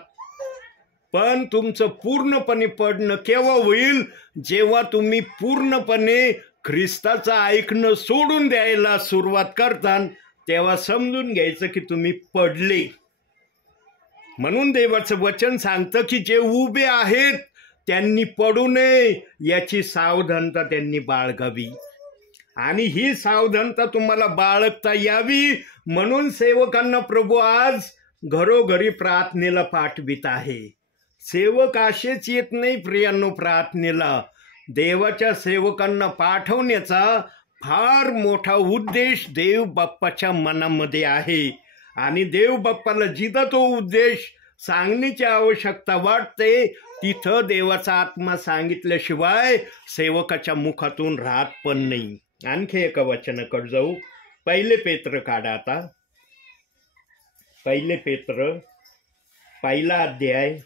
पण तुमचं पूर्णपणे पडणं केव्हा होईल? जेव्हा तुम्ही पूर्णपणे ख्रिस्ताचं ऐकणं सोडून द्यायला सुरुवात करता, तेव्हा समजून घ्यायचं की तुम्ही पडले. म्हणून देवाचं वचन सांगतं की जे उभे आहेत त्यांनी पडू नये याची सावधानता त्यांनी बाळगावी. आणि ही सावधानता तुम्हाला बाळगता यावी म्हणून सेवकांना प्रभू आज घरोघरी प्रार्थनेला पाठवित आहे. सेवक असेच येत नाही प्रियांनो प्रार्थनेला. देवाच्या सेवकांना पाठवण्याचा फार मोठा उद्देश देव बाप्पाच्या मनामध्ये आहे. आणि देव बाप्पाला जिथं तो उद्देश सांगण्याची आवश्यकता वाटते तिथं देवाचा आत्मा सांगितल्याशिवाय सेवकाच्या मुखातून राहत पण नाही. आणखी एका वचनाकडे जाऊ. 1 पेत्र काढा आता. 1 पेत्र 1 अध्याय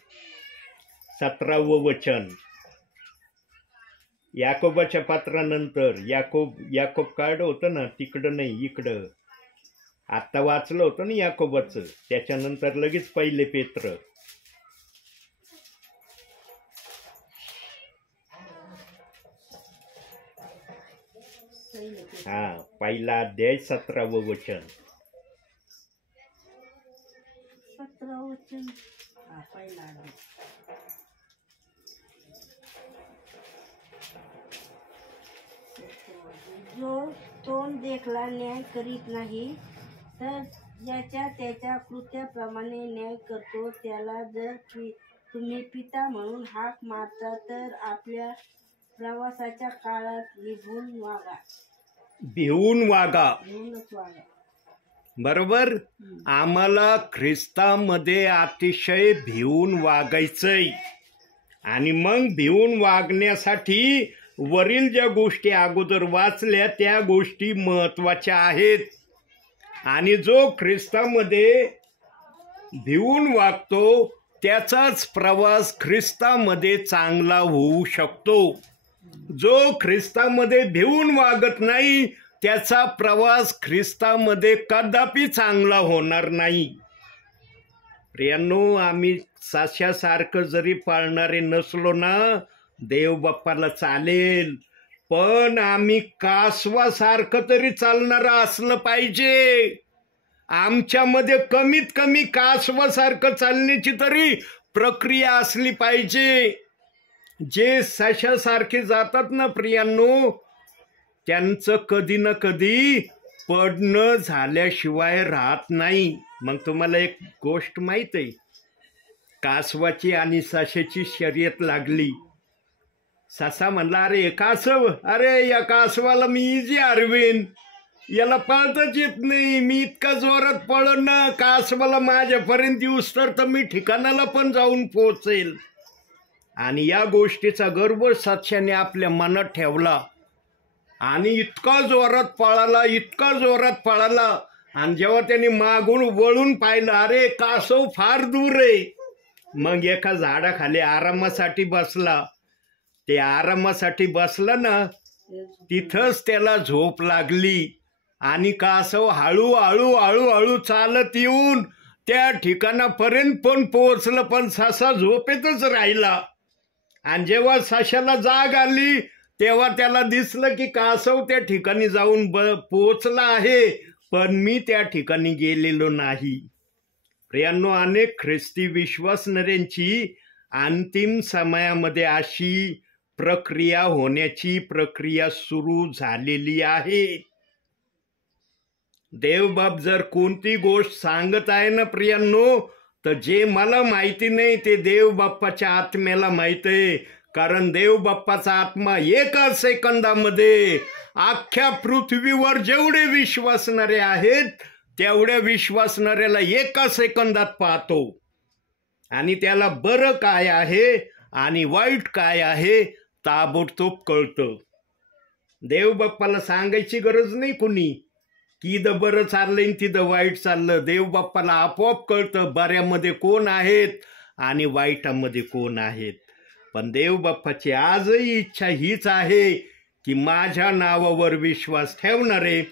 17वं वचन. याकोबाच्या पत्रानंतर याकोब कार्ड होतं ना, तिकडं नाही इकडं. आत्ता वाचलं होतं ना याकोबाचं, त्याच्यानंतर लगेच 1 पेत्र. हा, 1 अध्याय 17वं वचन. 17 वचन. हा, 1 अध्याय. जो तोंड देखला न्याय करीत नाही तर ज्याच्या त्याच्या कृत्याप्रमाणे न्याय करतो, त्याला जर तुम्ही पिता म्हणून हाक मारता तर आपल्या प्रवासाच्या काळात भिवून वागा. बरोबर. आम्हाला ख्रिस्तामध्ये अतिशय भिवून वागायचंय. आणि मग भिवून वागण्यासाठी वरील ज्या गोष्टी अगोदर वाचल्या त्या गोष्टी महत्वाच्या आहेत. आणि जो ख्रिस्तामध्ये भिवून वागतो त्याचाच प्रवास ख्रिस्तामध्ये चांगला होऊ शकतो. जो ख्रिस्तामध्ये भिवून वागत नाही त्याचा प्रवास ख्रिस्तामध्ये कदापि चांगला होणार नाही. प्रियांनो, आम्ही साशासारखं जरी पाळणारे नसलो ना देव बाप्पाला चालेल, पण आम्ही कासवासारखं तरी चालणारं असलं पाहिजे. आमच्यामध्ये कमीत कमी कासवासारखं चालण्याची तरी प्रक्रिया असली पाहिजे. जे सशासारखे जातात ना प्रियांनो, त्यांचं कधी ना कधी पडणं झाल्याशिवाय राहत नाही. मग तुम्हाला एक गोष्ट माहित आहे, कासवाची आणि सशाची शर्यत लागली. ससा म्हणला, अरे कासव, अरे या कासवाला मी इजी हरवीन, याला पळताच येत नाही, मी इतका जोरात पळण ना कासवाला माझ्यापर्यंत येऊस तर मी ठिकाणाला पण जाऊन पोहोचेल. आणि या गोष्टीचा गर्व सशाने आपल्या मनात ठेवला आणि इतका जोरात पळाला, इतका जोरात पळाला. आणि जेव्हा त्यांनी मागून वळून पाहिलं, अरे कासव फार दूर आहे, मग एका झाडाखाली आरामासाठी बसला. ते आरामासाठी बसला ना, तिथंच त्याला झोप लागली. आणि कासव हळूहळू हळूहळू चालत येऊन त्या ठिकाणापर्यंत पण पोहोचलं, पण ससा झोपेतच राहिला. आणि जेव्हा सशाला जाग आली तेव्हा त्याला दिसलं की कासव त्या ठिकाणी जाऊन पोहोचला आहे, पण मी त्या ठिकाणी गेलेलो नाही. प्रियांनो, अनेक ख्रिस्ती विश्वासणाऱ्यांची अंतिम समयामध्ये अशी प्रक्रिया होण्याची प्रक्रिया सुरू झालेली आहे. देवबाप जर कोणती गोष्ट सांगत आहे ना प्रियांनो, तर जे मला माहिती नाही ते देव बाप्पाच्या आत्म्याला माहित आहे. कारण देव बाप्पाचा आत्मा एका सेकंदामध्ये अख्ख्या पृथ्वीवर जेवढे विश्वासणारे आहेत तेवढ्या विश्वासणाऱ्याला एका सेकंदात पाहतो. आणि त्याला बरं काय आहे आणि वाईट काय आहे ताबडतोब कळतं. देव बाप्पाला सांगायची गरज नाही कुणी की इथं बरं चाललंय तिथं वाईट चाललं. देव बाप्पाला आपोआप कळतं बऱ्यामध्ये कोण आहेत आणि वाईटामध्ये कोण आहेत. पण देव बाप्पाची आजही इच्छा हीच आहे की माझ्या नावावर विश्वास ठेवणारे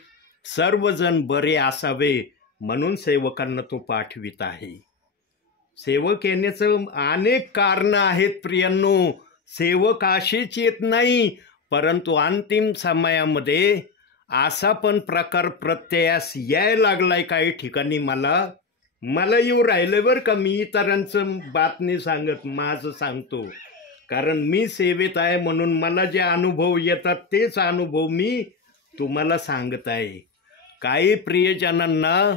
सर्वजण बरे असावे, म्हणून सेवकांना तो पाठवित आहे. सेवक येण्याचं अनेक कारणं आहेत प्रियांनो. सेवक असेच येत नाही, परंतु अंतिम समयामध्ये असा पण प्रकार प्रत्ययास यायला लागलाय. काही ठिकाणी मला येऊ राहिलं बरं का. मी इतरांचं बातमी सांगत माझं सांगतो, कारण मी सेवेत आहे म्हणून मला जे अनुभव येतात तेच अनुभव मी तुम्हाला सांगत आहे. काही प्रियजनांना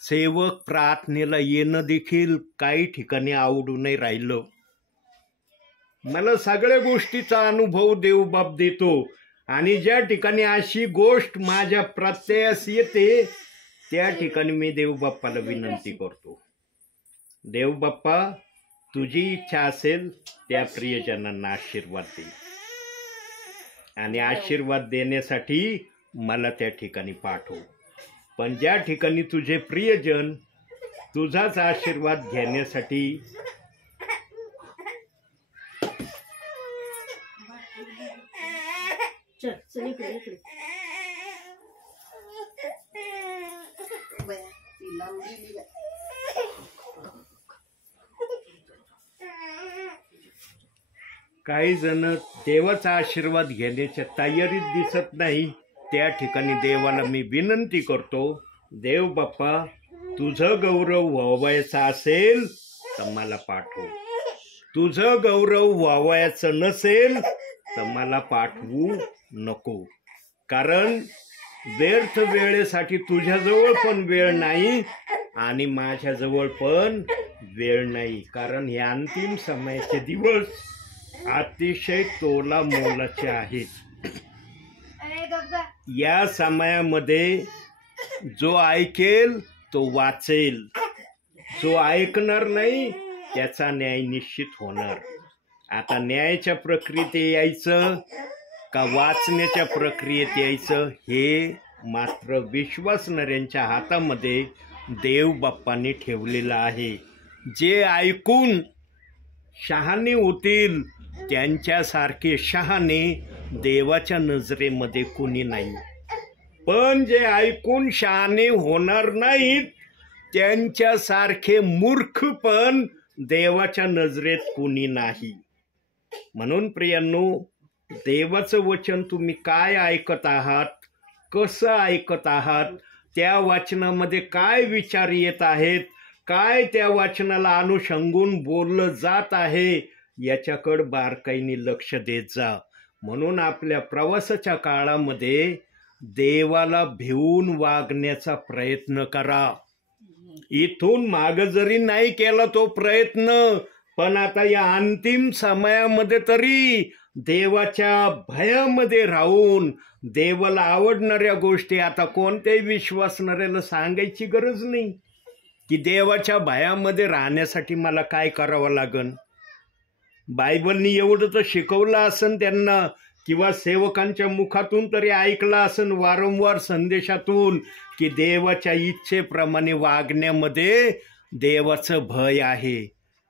सेवक प्रार्थनेला येणं देखील काही ठिकाणी आवडू नाही राहिलं. मला सगळ्या गोष्टीचा अनुभव देवबाप देतो आणि ज्या ठिकाणी अशी गोष्ट माझ्या प्रत्ययास येते त्या ठिकाणी मी देवबाप्पाला विनंती करतो, देवबाप्पा तुझी इच्छा असेल त्या प्रियजनांना आशीर्वाद दे. आणि आशीर्वाद देण्यासाठी मला त्या ठिकाणी पाठव. पण ज्या ठिकाणी तुझे प्रियजन तुझाच आशीर्वाद घेण्यासाठी काही जण देवाचा आशीर्वाद घेण्याच्या तयारीत दिसत नाही, त्या ठिकाणी देवाला मी विनंती करतो, देव बाप्पा तुझं गौरव व्हावायचा असेल तर मला पाठव. तुझं गौरव व्हावायचं नसेल तर मला पाठवू नको. कारण व्यर्थ वेळेसाठी तुझ्याजवळ पण वेळ नाही आणि माझ्याजवळ पण वेळ नाही. कारण हे अंतिम समयाचे दिवस अतिशय तोला मोलाचे आहेत. या समयामध्ये जो ऐकेल तो वाचेल, जो ऐकणार नाही त्याचा न्याय निश्चित होणार. आता न्यायाच्या प्रक्रियेत यायचं का वाचण्याच्या प्रक्रियेत यायचं हे मात्र विश्वासणाऱ्यांच्या हातामध्ये देव बाप्पाने ठेवलेलं आहे. जे ऐकून शहाणे होतील त्यांच्यासारखे शहाणे देवाच्या नजरेमध्ये कुणी नाही. पण जे ऐकून शहाणे होणार नाहीत त्यांच्यासारखे मूर्ख पण देवाच्या नजरेत कुणी नाही. म्हणून प्रियांनो, देवाचं वचन तुम्ही काय ऐकत आहात, कसं ऐकत आहात, त्या वाचनामध्ये काय विचार येत आहेत, काय त्या वाचनाला अनुषंगून बोललं जात आहे, याच्याकडे बारकाईने लक्ष देत जा. म्हणून आपल्या प्रवासाच्या काळामध्ये देवाला भिवून वागण्याचा प्रयत्न करा. इथून माग जरी नाही केला तो प्रयत्न, पण आता या अंतिम समयामध्ये तरी देवाच्या भयामध्ये राहून देवाला आवडणाऱ्या गोष्टी, आता कोणत्याही विश्वासणाऱ्याला सांगायची गरज नाही की देवाच्या भयामध्ये राहण्यासाठी मला काय करावं लागन. बायबलनी एवढं तर शिकवलं असन त्यांना, किंवा सेवकांच्या मुखातून तरी ऐकलं असन वारंवार संदेशातून, की देवाच्या इच्छेप्रमाणे वागण्यामध्ये देवाचं भय आहे.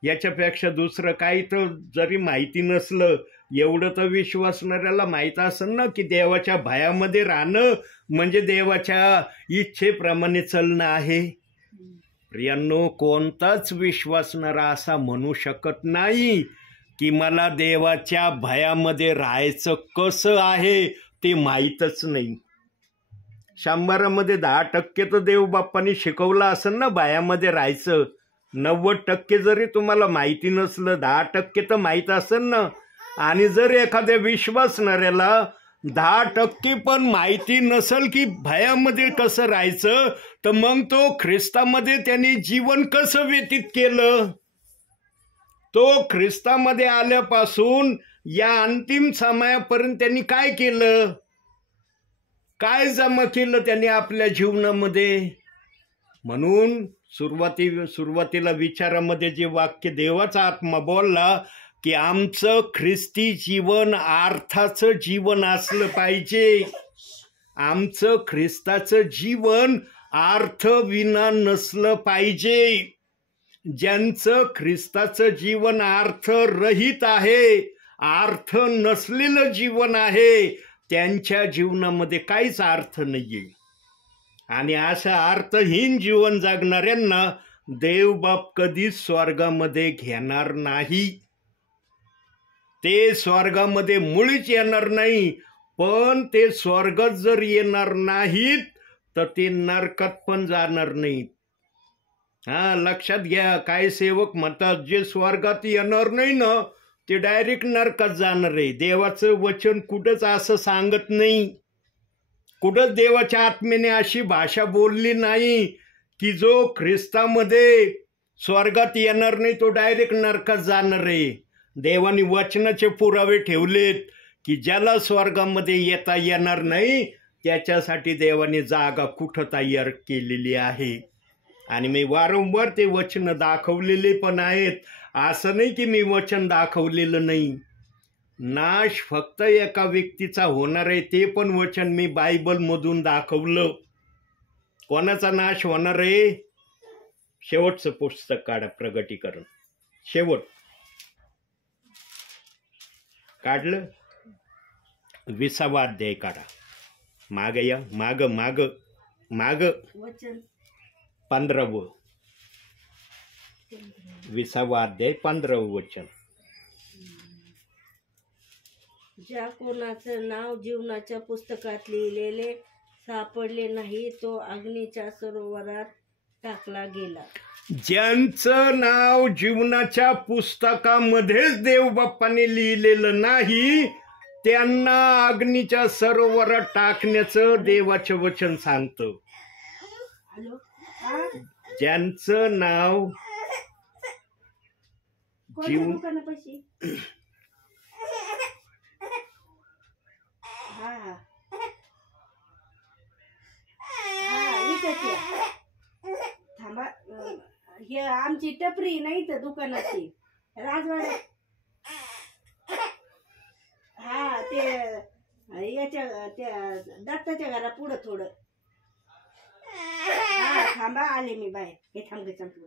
याच्यापेक्षा दुसरं काही तर जरी माहिती नसलं, एवढं तर विश्वासणाऱ्याला माहीत असेल ना की देवाच्या भयामध्ये राहणं म्हणजे देवाच्या इच्छेप्रमाणे चालणं आहे. प्रियांनो, कोणताच विश्वासणारा असा म्हणू शकत नाही की मला देवाच्या भयामध्ये राहायचं कसं आहे ते माहीतच नाही. 100मध्ये 10% तर देवबाप्पांनी शिकवलं असेल ना भयामध्ये राहायचं. 90% जरी तुम्हाला माहिती नसलं, 10% तर माहीत असेल ना. आणि जर एखाद्या विश्वासणाऱ्याला 10% पण माहिती नसेल की भयामध्ये कसं राहायचं, तर मग तो ख्रिस्तामध्ये त्यांनी जीवन कसं व्यतीत केलं? तो ख्रिस्तामध्ये आल्यापासून या अंतिम समयापर्यंत त्यांनी काय केलं, काय जमा केलं त्यांनी आपल्या जीवनामध्ये? म्हणून सुरुवातीला विचारामध्ये जे वाक्य देवाचा आत्मा बोलला की आमचं ख्रिस्ती जीवन अर्थाचं जीवन असलं पाहिजे. आमचं ख्रिस्ताचं जीवन अर्थ विना नसलं पाहिजे. ज्यांचं ख्रिस्ताचं जीवन अर्थरहित आहे, अर्थ नसलेलं जीवन आहे, त्यांच्या जीवनामध्ये काहीच अर्थ नाहीये. आणि अशा अर्थहीन जीवन जगणाऱ्यांना देवबाप कधीच स्वर्गामध्ये घेणार नाही. ते स्वर्गामध्ये मुळीच येणार नाही. पण ते स्वर्गात जर येणार नाहीत तर ते नरकात पण जाणार नाहीत. लक्षात घ्या. काय सेवक म्हणतात जे स्वर्गात येणार नाही ना ते डायरेक्ट नरकात जाणार आहे. देवाचं वचन कुठंच असं सांगत नाही. कुठंच देवाच्या आत्म्याने अशी भाषा बोलली नाही की जो ख्रिस्तामध्ये स्वर्गात येणार नाही तो डायरेक्ट नरकात जाणार आहे. देवाने वचनाचे पुरावे ठेवलेत की ज्याला स्वर्गामध्ये येता येणार नाही त्याच्यासाठी देवाने जागा कुठं तयार केलेली आहे. आणि मी वारंवार ते वचन दाखवलेले पण आहेत. असं नाही की मी वचन दाखवलेलं नाही. नाश फक्त एका व्यक्तीचा होणार आहे ते पण वचन मी बायबलमधून दाखवलं. कोणाचा नाश होणार आहे? शेवटचं पुस्तक काढा, प्रगटीकरण. शेवट काढलं, 20वा अध्याय काढा. माग या, माग माग माग वचन 15वं, 20वा अध्याय 15वं वचन. ज्या कोणाचं नाव जीवनाच्या पुस्तकात लिहिलेले सापडले नाही तो अग्नीच्या सरोवरात टाकला गेला. ज्यांचं नाव जीवनाच्या पुस्तकामध्येच देवबाप्पाने लिहिलेलं नाही त्यांना अग्नीच्या सरोवरात टाकण्याचं देवाचं वचन सांगतं. ज्यांचं नाव दुकानापाशी थांबा. हे आमची टपरी नाही तर दुकानाची राजवाड्यात. ते याच्या त्या दत्ताच्या घरा पुढं थोडं. थांबा आले मी बाहेर. हे थांब चंपलं.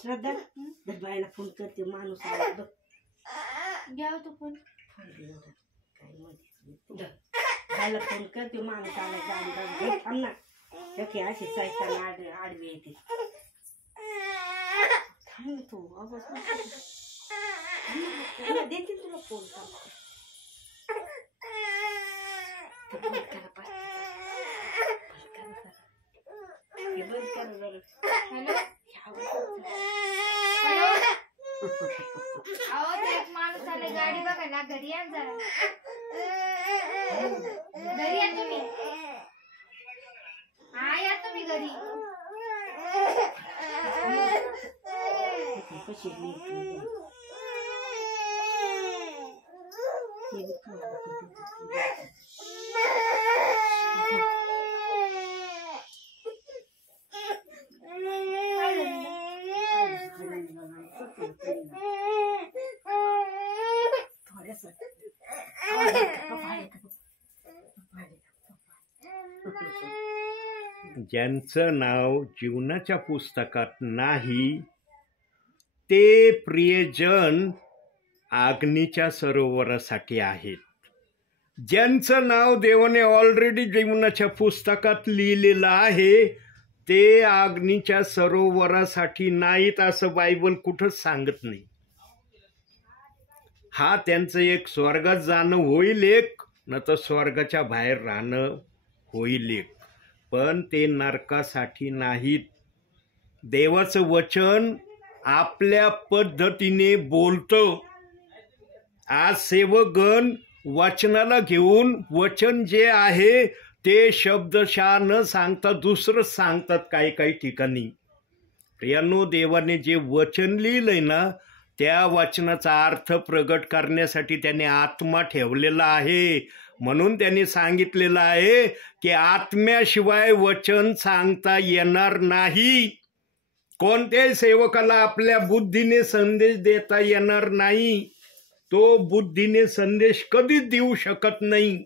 श्रद्धा जर बायला फोन करते माणूस आला बघ. घ्या तो फोन. बायला फोन करते माणूस आला जाऊन थांब ना. ओके अशी सायकल आडवी येते. थांब तू आवाज देते तुला फोन. बंद करा अहो ते एक माणूस आला गाडी बघा ना घरी या जरा. घरी या तुम्ही. हा या तुम्ही घरी. ज्यांचं नाव जीवनाच्या पुस्तकात नाही ते प्रियजन अग्नीच्या सरोवरासाठी आहेत. ज्यांचं नाव देवाने ऑलरेडी जीवनाच्या पुस्तकात लिहिलेलं आहे ते अग्नीच्या सरोवरासाठी नाहीत असं बायबल कुठंच सांगत नाही. हा त्यांचं एक स्वर्गात जाणं होईल एक, न तर स्वर्गाच्या बाहेर राहणं होईल एक, पण ते नरकासाठी नाहीत. देवाचं वचन आपल्या पद्धतीने बोलतं. आज सेवकगण वचनाला घेऊन वचन जे आहे ते शब्दशः न सांगता दुसरं सांगतात काही काही ठिकाणी. प्रियांनो, देवाने जे वचन लिहिलंय ना त्या वचनाचा अर्थ प्रगट करण्यासाठी त्याने आत्मा ठेवलेला आहे. म्हणून त्यांनी सांगितलेलं आहे की आत्म्याशिवाय वचन सांगता येणार नाही. कोणत्याही सेवकाला आपल्या बुद्धीने संदेश देता येणार नाही. तो बुद्धीने संदेश कधीच देऊ शकत नाही.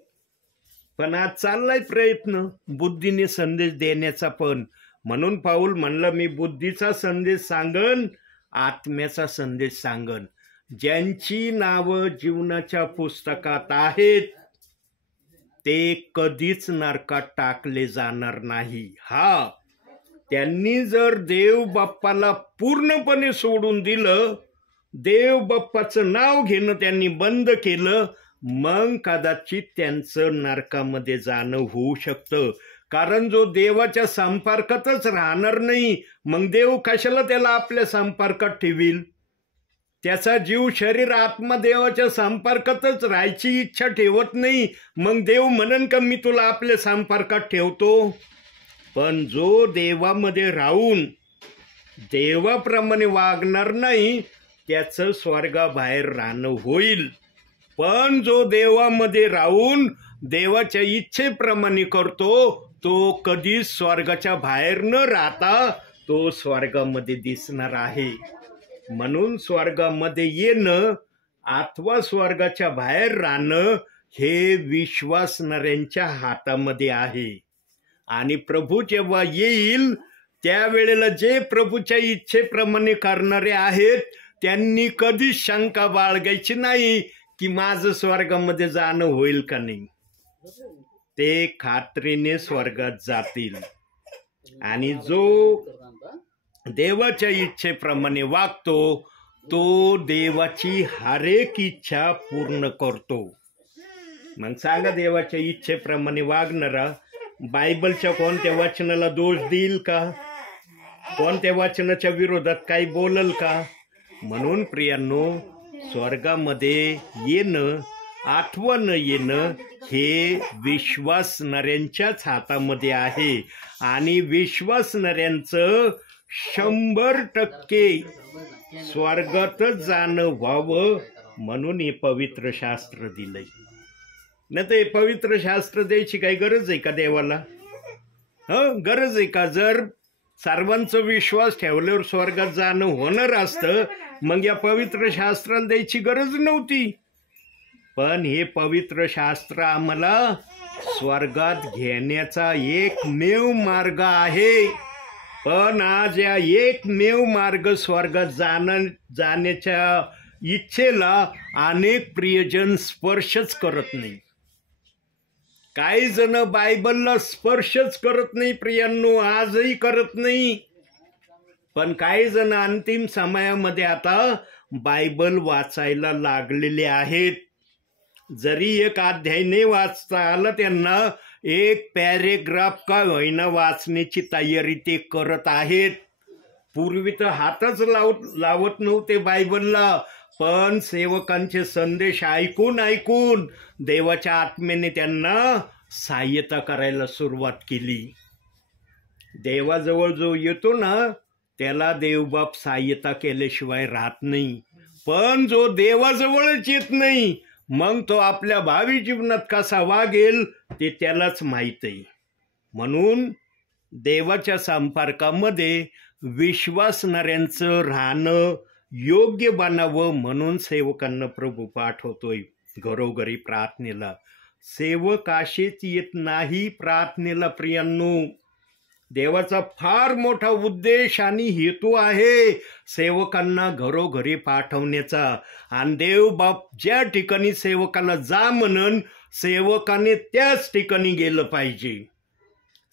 पण आज चाललाय प्रयत्न बुद्धीने संदेश देण्याचा पण. म्हणून पाऊल म्हणलं मी बुद्धीचा संदेश सांगन, आत्म्याचा संदेश सांगन. ज्यांची नावं जीवनाच्या पुस्तकात आहेत ते कधीच नरकात टाकले जाणार नाही. हा, त्यांनी जर देव बाप्पाला पूर्णपणे सोडून दिलं, देव बाप्पाचं नाव घेणं त्यांनी बंद केलं, मग कदाचित त्यांचं नरकामध्ये जाणं होऊ शकतं. कारण जो देवाच्या संपर्कातच राहणार नाही मग देव कशाला त्याला आपल्या संपर्कात ठेवील. त्याचा जीव शरीर आत्मा देवाच्या संपर्कातच राहायची इच्छा ठेवत नाही, मग देव म्हणन का मी तुला आपल्या संपर्कात ठेवतो. पण जो देवामध्ये राहून देवाप्रमाणे वागणार नाही त्याचं स्वर्गाबाहेर राहणं होईल. पण जो देवामध्ये राहून देवाच्या इच्छेप्रमाणे करतो तो कधीच स्वर्गाच्या बाहेर न राहता तो स्वर्गामध्ये दिसणार आहे. म्हणून स्वर्गामध्ये येणं अथवा स्वर्गाच्या बाहेर राहणं हे विश्वासणाऱ्यांच्या हातामध्ये आहे. आणि प्रभू जेव्हा येईल त्यावेळेला जे प्रभूच्या इच्छेप्रमाणे करणारे आहेत त्यांनी कधीच शंका बाळगायची नाही की माझं स्वर्गामध्ये जाणं होईल का नाही. ते खात्रीने स्वर्गात जातील. आणि जो देवाच्या इच्छेप्रमाणे वागतो तो देवाची हर एक इच्छा पूर्ण करतो. मग सांगा, देवाच्या इच्छेप्रमाणे वागणारा बायबलच्या कोणत्या वचनाला दोष देईल का? कोणत्या वचनाच्या विरोधात काही बोलल का? म्हणून प्रियांनो, स्वर्गामध्ये येणं अथवा न येणं हे विश्वासणाऱ्यांच्याच हातामध्ये आहे. आणि विश्वासणाऱ्यांचं 100% स्वर्गातच जाणं व्हावं म्हणून हे पवित्र शास्त्र दिलंय. नाही तर हे पवित्र शास्त्र द्यायची काही गरज आहे का देवाला? गरज आहे का? जर सर्वांचा विश्वास ठेवल्यावर स्वर्गात जाणं होणार असतं मग या पवित्र शास्त्राला द्यायची गरज नव्हती. पण हे पवित्र शास्त्र आम्हाला स्वर्गात घेण्याचा एकमेव मार्ग आहे. पण आज या एकमेव मार्ग स्वर्गात जाण्याच्या इच्छेला अनेक प्रियजन स्पर्शच करत नाही. काही जण बायबलला स्पर्शच करत नाही प्रियांनो, आजही करत नाही. पण काही जण अंतिम समयामध्ये आता बायबल वाचायला लागलेले आहेत. जरी एक अध्याय नाही वाचता आलं त्यांना, एक पॅरेग्राफ का होईना वाचण्याची तयारी ते करत आहेत. पूर्वी तर हातच लावत नव्हते बायबलला, पण सेवकांचे संदेश ऐकून ऐकून देवाच्या आत्म्याने त्यांना सहाय्यता करायला सुरुवात केली. देवाजवळ जो येतो ना त्याला देवबाप सहाय्यता केल्याशिवाय राहत नाही. पण जो देवाजवळच येत नाही मग तो आपल्या भावी जीवनात कसा वागेल ते त्यालाच माहीत आहे. म्हणून देवाच्या संपर्कामध्ये विश्वासणाऱ्यांचं राहणं योग्य बनावं म्हणून सेवकांना प्रभू पाठवतोय घरोघरी प्रार्थनेला. सेवक असेच येत नाही प्रार्थनेला प्रियांनो. देवाचा फार मोठा उद्देश आणि हेतू आहे सेवकांना घरोघरी पाठवण्याचा. आणि देवबाप ज्या ठिकाणी सेवकाला जा म्हणून सेवकाने त्याच ठिकाणी गेलं पाहिजे.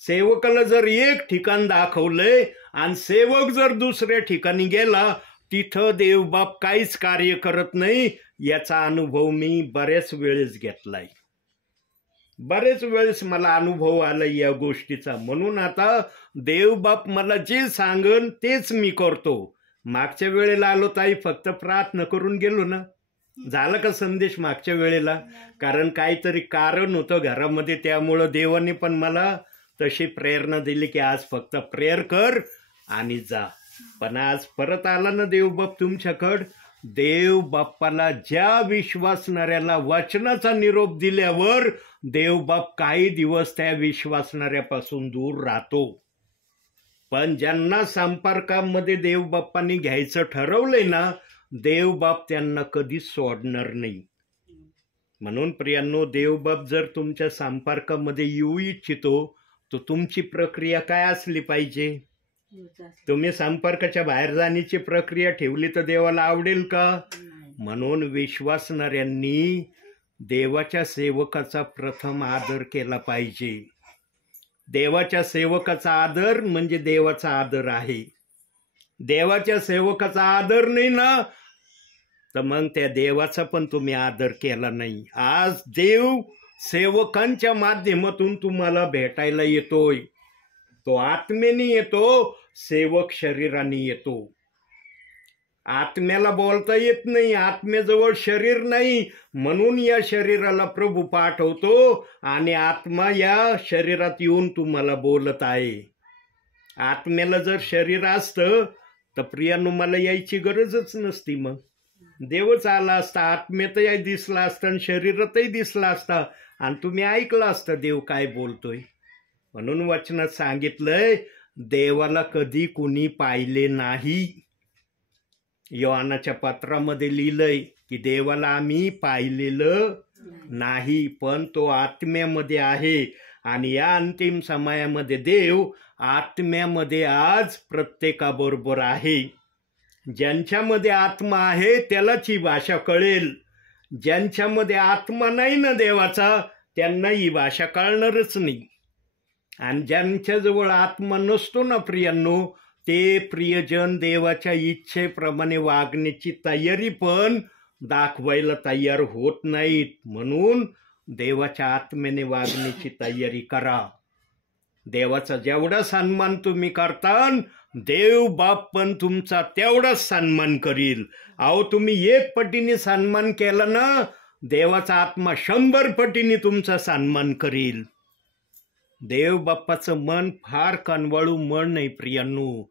सेवकाला जर एक ठिकाण दाखवलंय आणि सेवक जर दुसऱ्या ठिकाणी गेला तिथं देवबाप काहीच कार्य करत नाही. याचा अनुभव मी बऱ्याच वेळेस घेतलाय. बरेच वेळेस मला अनुभव आला या गोष्टीचा. म्हणून आता देवबाप मला जे सांगन तेच मी करतो. मागच्या वेळेला आलो ताई फक्त प्रार्थना करून गेलो ना, झालं का संदेश मागच्या वेळेला? कारण काहीतरी कारण होतं घरामध्ये, त्यामुळं देवाने पण मला तशी प्रेरणा दिली की आज फक्त प्रेयर कर आणि जा. पण आज परत आला ना देवबाप तुमच्याकडं. देव बाप्पाला ज्या विश्वासणाऱ्याला वचनाचा निरोप दिल्यावर देवबाप काही दिवस त्या विश्वासणाऱ्यापासून दूर राहतो. पण ज्यांना संपर्कामध्ये देवबाप्पांनी घ्यायचं ठरवलंय ना देवबाप त्यांना कधीच सोडणार नाही. म्हणून प्रियांनो, देवबाप जर तुमच्या संपर्कामध्ये येऊ इच्छितो तर तुमची प्रक्रिया काय असली पाहिजे? तुम्ही संपर्काच्या बाहेर जाण्याची प्रक्रिया ठेवली तर देवाला आवडेल का? म्हणून विश्वासणाऱ्यांनी देवाच्या सेवकाचा प्रथम आदर केला पाहिजे. देवाच्या सेवकाचा आदर म्हणजे देवाचा आदर आहे. देवाच्या सेवकाचा आदर नाही ना तर मग त्या देवाचा पण तुम्ही आदर केला नाही. आज देव सेवकांच्या माध्यमातून तुम्हाला भेटायला येतोय. तो आत्मेने येतो, सेवक शरीराने येतो. आत्म्याला बोलता येत नाही, आत्म्याजवळ शरीर नाही, म्हणून या शरीराला प्रभू पाठवतो आणि आत्मा या शरीरात येऊन तुम्हाला बोलत आहे. आत्म्याला जर शरीर असतं तर प्रियांनो मला यायची गरजच नसती. मग देवच आला असता, आत्म्यातही दिसला असता आणि शरीरातही दिसला असता आणि तुम्ही ऐकलं असतं देव काय बोलतोय. म्हणून वचनात सांगितलंय देवाला कधी कुणी पाहिले नाही. योहानाच्या पत्रामध्ये लिहिलंय की देवाला आम्ही पाहिलेलं नाही, पण तो आत्म्यामध्ये आहे. आणि या अंतिम समयामध्ये देव आत्म्यामध्ये आज प्रत्येकाबरोबर आहे. ज्यांच्यामध्ये आत्मा आहे त्यालाच ही भाषा कळेल. ज्यांच्यामध्ये आत्मा नाही ना देवाचा त्यांना ही भाषा कळणारच नाही. आणि ज्यांच्याजवळ आत्मा नसतो ना प्रियांनो ते प्रियजन देवाच्या इच्छेप्रमाणे वागण्याची तयारी पण दाखवायला तयार होत नाहीत. म्हणून देवाच्या आत्म्याने वागण्याची तयारी करा. देवाचा जेवढा सन्मान तुम्ही करता देव बाप पण तुमचा तेवढाच सन्मान करील. अहो तुम्ही 1 पटीने सन्मान केला ना देवाचा आत्मा 100 पटीने तुमचा सन्मान करील. देव बाप्पाचं मन फार कनवाळू मन नाही प्रियांनो.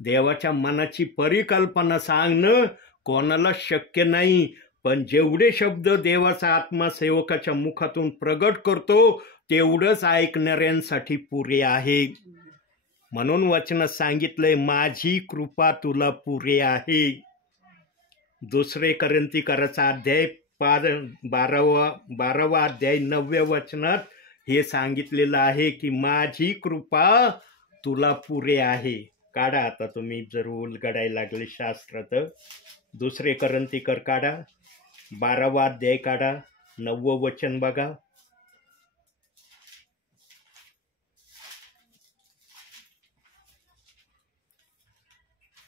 देवाच्या मनाची परिकल्पना सांगणं कोणाला शक्य नाही, पण जेवढे शब्द देवाचा आत्मा सेवकाच्या मुखातून प्रगट करतो तेवढंच ऐकणाऱ्यांसाठी पुरे आहे. म्हणून वचनात सांगितलंय माझी कृपा तुला पुरे आहे. 2 कोरिन्थीकराचा अध्याय 12वा अध्याय 9व्या वचनात हे सांगितलेलं आहे की माझी कृपा तुला पुरे आहे. काढा आता तुम्ही जर उलगडायला लागले शास्त्र तर 2 करंतीकर काढा, 12वा अध्याय काढा, 9वं वचन बघा.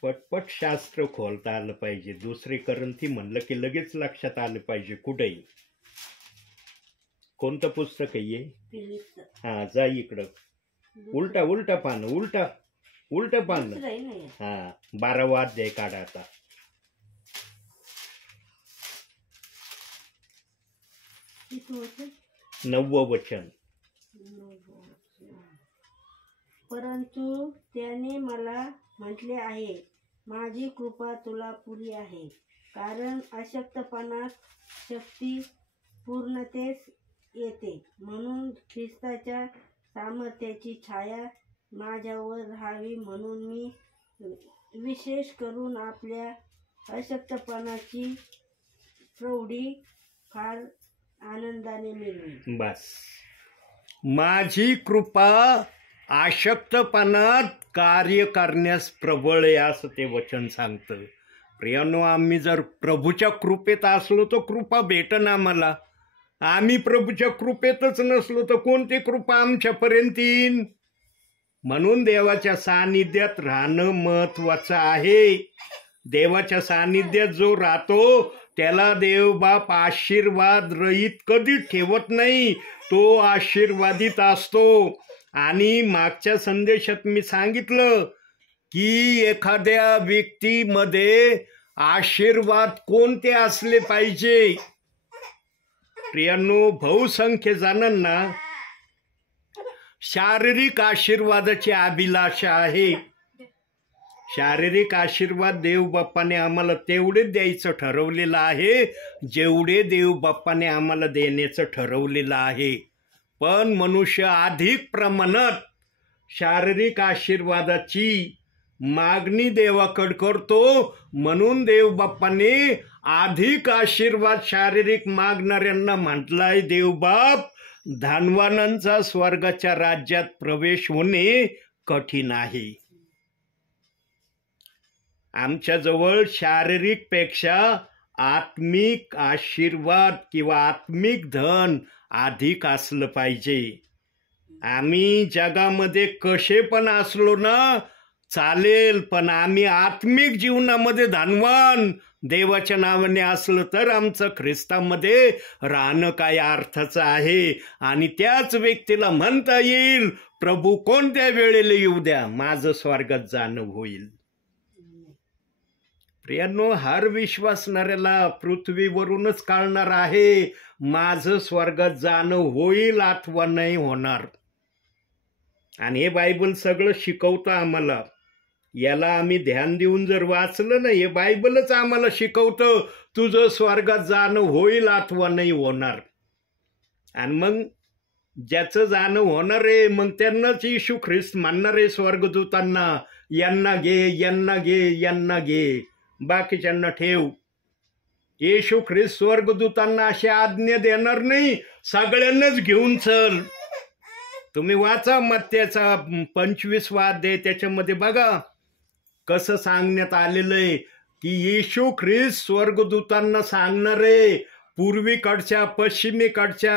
पटपट शास्त्र खोलता आलं पाहिजे. 2 करंती म्हणलं की लगेच लक्षात आलं पाहिजे कुठेही. कोणतं पुस्तक आहे? फिलिपचं. हा, जा इकडं. उलटा पान, उलट पान. दुसरं आहे ना हे. हा, 12वा अध्याय काढा आता. किती होतं? 9वं वचन. परंतु त्याने मला म्हटले आहे, माझी कृपा तुला पुरी आहे, कारण अशक्तपणात शक्ती पूर्णतेस येते. म्हणून ख्रिस्ताच्या सामर्थ्याची छाया माझ्यावर राहावी म्हणून मी विशेष करून आपल्या अशक्तपणाची प्रौढी फार आनंदाने मिळवी. बस. माझी कृपा अशक्तपणात कार्य करण्यास प्रबळ आहे असं ते वचन सांगतं. प्रियानो, आम्ही जर प्रभूच्या कृपेत असलो तर कृपा भेटन आम्हाला. आम्ही प्रभूच्या कृपेतच नसलो तर कोणती कृपा आमच्यापर्यंत येईन? म्हणून देवाच्या सानिध्यात राहणं महत्वाचं आहे. देवाच्या सानिध्यात जो राहतो त्याला देव बाप आशीर्वाद रहित कधी ठेवत नाही. तो आशीर्वादित असतो. आणि मागच्या संदेशात मी सांगितलं की एखाद्या व्यक्तीमध्ये आशीर्वाद कोणते असले पाहिजे. प्रियांनो, बहुसंख्य जणांना शारीरिक आशीर्वादाची अभिलाषा आहे. शारीरिक आशीर्वाद देव बाप्पाने आम्हाला तेवढे द्यायचं ठरवलेलं आहे जेवढे देव बाप्पाने आम्हाला देण्याचं ठरवलेलं आहे. पण मनुष्य अधिक प्रमाणात शारीरिक आशीर्वादाची मागणी देवाकडे करतो. म्हणून देव बाप्पाने अधिक आशीर्वाद शारीरिक मागणाऱ्यांना म्हटलाय, देवबाप धनवानांचा स्वर्गाच्या राज्यात प्रवेश होणे कठीण आहे. आमच्याजवळ शारीरिक पेक्षा आत्मिक आशीर्वाद किंवा आत्मिक धन अधिक असलं पाहिजे. आम्ही जगामध्ये कसे पण असलो ना चालेल, पण आम्ही आत्मिक जीवनामध्ये धनवान देवाच्या नावाने असलं तर आमचं ख्रिस्तामध्ये राहणं काय अर्थाचं आहे. आणि त्याच व्यक्तीला म्हणता येईल, प्रभू कोणत्या वेळेला येऊ द्या, माझं स्वर्गात जाणं होईल. प्रियांनो, हर विश्वासणाऱ्याला पृथ्वीवरूनच कळणार आहे माझं स्वर्गात जाणं होईल अथवा नाही होणार. आणि हे बायबल सगळं शिकवतं आम्हाला. याला आम्ही ध्यान देऊन जर वाचलं ना, हे बायबलच आम्हाला शिकवतं तुझं स्वर्गात जाणं होईल अथवा नाही होणार. आणि मग ज्याचं जाणं होणार आहे मग त्यांनाच येशू ख्रिस्त म्हणणार आहे स्वर्गदूतांना, यांना घे, यांना घे, यांना घे, बाकीच्यांना ठेव. येशू ख्रिस्त स्वर्गदूतांना अशी आज्ञा देणार नाही, सगळ्यांनाच घेऊन चल. तुम्ही वाचा मत्त्याचा 25वा अध्याय, त्याच्यामध्ये बघा कसं सांगण्यात आलेलं आहे की येशू ख्रिस्त स्वर्गदूतांना सांगणार आहे, पूर्वीकडच्या, पश्चिमेकडच्या,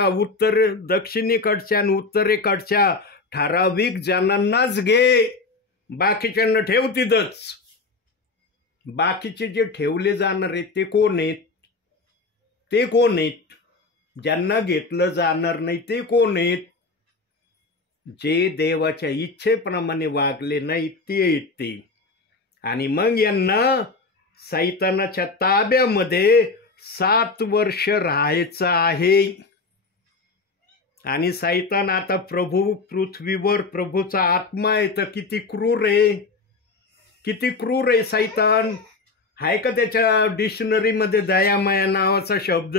दक्षिणेकडच्या आणि उत्तरेकडच्या ठराविक जणांनाच घे, बाकीच्यांना ठेव तिथंच. बाकीचे जे ठेवले जाणार आहेत ते कोण आहेत? ते कोण आहेत? ज्यांना घेतलं जाणार नाही ते कोण आहेत? जे देवाच्या इच्छेप्रमाणे वागले नाहीत ते आहेत ते. आणि मग यांना सैतानाच्या ताब्यामध्ये 7 वर्ष राहायचं आहे. आणि सैतान आता प्रभू पृथ्वीवर, प्रभूचा आत्मा आहे तर किती क्रूर आहे, किती क्रूर आहे सैतान. आहे का त्याच्या डिक्शनरीमध्ये दयामाया नावाचा शब्द?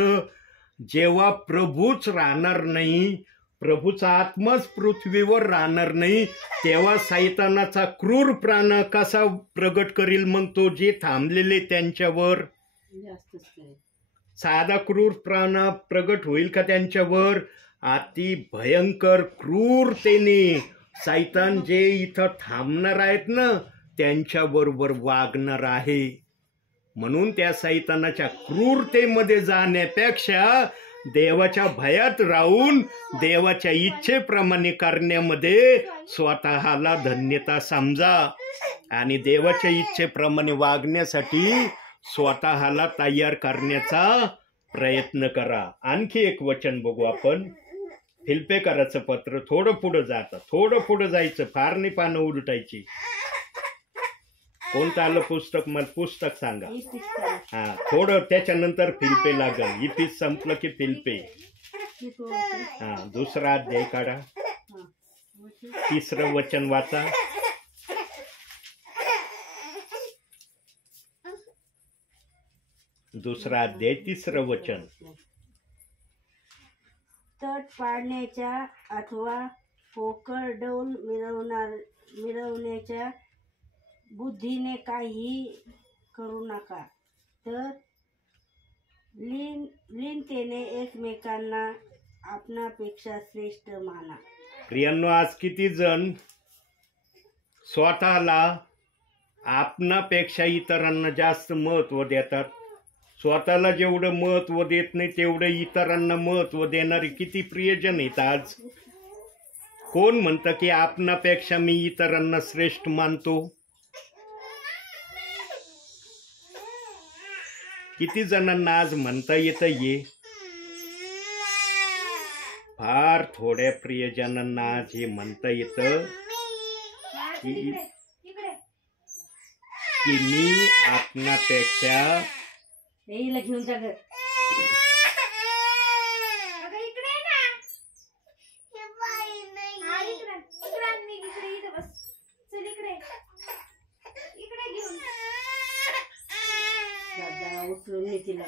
जेव्हा प्रभूच राहणार नाही, प्रभूचा आत्माच पृथ्वीवर राहणार नाही, तेव्हा सैतानाचा क्रूरपणा कसा प्रगट करील मग तो? जे थांबलेले त्यांच्यावर जास्तच काय. साधा क्रूरपणा प्रगट होईल का त्यांच्यावर? अति भयंकर क्रूरतेने सैतान जे इथं थांबणार आहेत ना त्यांच्याबरोबर वागणार आहे. म्हणून त्या सैतानाच्या क्रूरतेमध्ये जाण्यापेक्षा देवाच्या भयात राहून देवाच्या इच्छेप्रमाणे करण्यामध्ये स्वतःला धन्यता समजा आणि देवाच्या इच्छेप्रमाणे वागण्यासाठी स्वतःला तयार करण्याचा प्रयत्न करा. आणखी एक वचन बघू आपण. फिल्पेकराचं पत्र. थोडं पुढं जातं, थोडं पुढं जायचं, फार नाही पानं उलटायची. कोणतं आलं पुस्तक? मला पुस्तक सांगा. हा, थोडं त्याच्यानंतर फिल्पे लागल. इपिस संपलं की फिल्पे. हा, दुसरा अध्याय काढा, 3रं वचन वाचा. दुसरा अध्याय 3रं वचन. तट पाडण्याच्या अथवा पोकळ डौल मिरवण्याच्या बुद्धीने काही करू नका, तर लीनतेने एकमेकांना आपणापेक्षा श्रेष्ठ माना. प्रियांनो, आज किती जण स्वतःला आपणापेक्षा इतरांना जास्त महत्व देतात. स्वतःला जेवढं महत्व देत नाही तेवढं इतरांना महत्व देणारे किती प्रियजन आहेत. आज कोण म्हणतं की आपणापेक्षा मी इतरांना श्रेष्ठ मानतो? किती जणांना आज म्हणता येतं? ये फार थोड्या प्रियजनांना आज हे म्हणता येतं की मी आपणापेक्षा घेऊन जा घर. उचलून मी तिला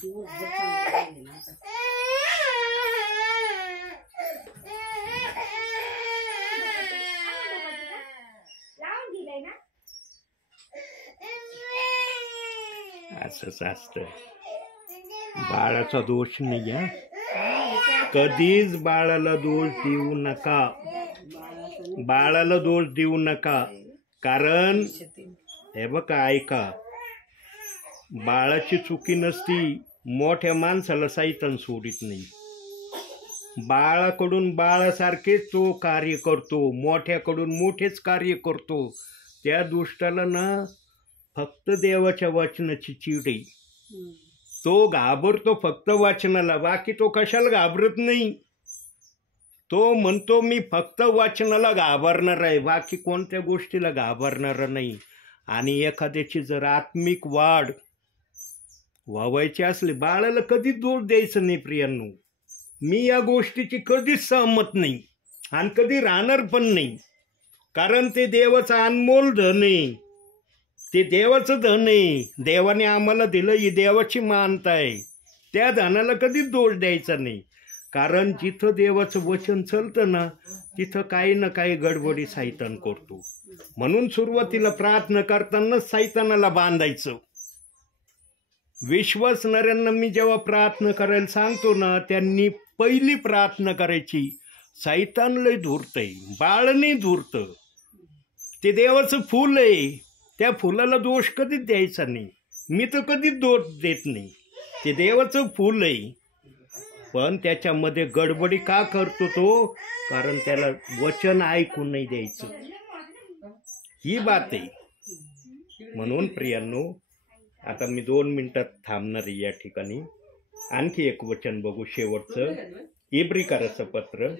दिवसभर चांगलं ना. असंच असतं. बाळाचा दोष नाही आहे. कधीच बाळाला दोष देऊ नका. बाळाला दोष देऊ नका. कारण हे बघा, ऐका, बाळाची चुकी नसती. मोठ्या माणसाला सैतान सोडित नाही. बाळाकडून बाळासारखेच तो कार्य करतो, मोठ्याकडून मोठेच कार्य करतो. त्या दुष्टाला ना फक्त देवाच्या वचनाची चीड आहे. तो घाबरतो फक्त वचनाला, बाकी तो कशाला घाबरत नाही. तो म्हणतो मी फक्त वचनाला घाबरणार आहे, बाकी कोणत्या गोष्टीला घाबरणार नाही. आणि एखाद्याची जर आत्मिक वाढ व्हायची असली, बाळाला कधीच दोष द्यायचा नाही. प्रियांनो, मी या गोष्टीची कधीच सहमत नाही आणि कधी राहणार पण नाही. कारण ते देवाचं अनमोल धन आहे. ते देवाचं धन आहे. देवाने आम्हाला दिलं, ही देवाची मानता आहे. त्या धनाला कधीच दोष द्यायचा नाही. कारण जिथं देवाचं वचन चालतं ना तिथं काही ना काही गडबडी सैतान करतो. म्हणून सुरुवातीला प्रार्थना करताना सैतानाला बांधायचं. विश्वासणाऱ्यांना मी जेव्हा प्रार्थना करायला सांगतो ना, त्यांनी पहिली प्रार्थना करायची, सैतान लय धूर्तय, बाळ नाही धूर्त. ते देवाचं फूल आहे. त्या फुलाला दोष कधीच द्यायचा नाही. मी तर कधीच दोष देत नाही. ते देवाचं फूल आहे. पण त्याच्यामध्ये गडबडी का करतो तो? कारण त्याला वचन ऐकून नाही द्यायचं. ही बात आहे. म्हणून प्रियांनो, आता मी 2 मिनिटात थांबणार आहे या ठिकाणी. आणखी एक वचन बघू, शेवटचं. इब्रिकराचं पत्र.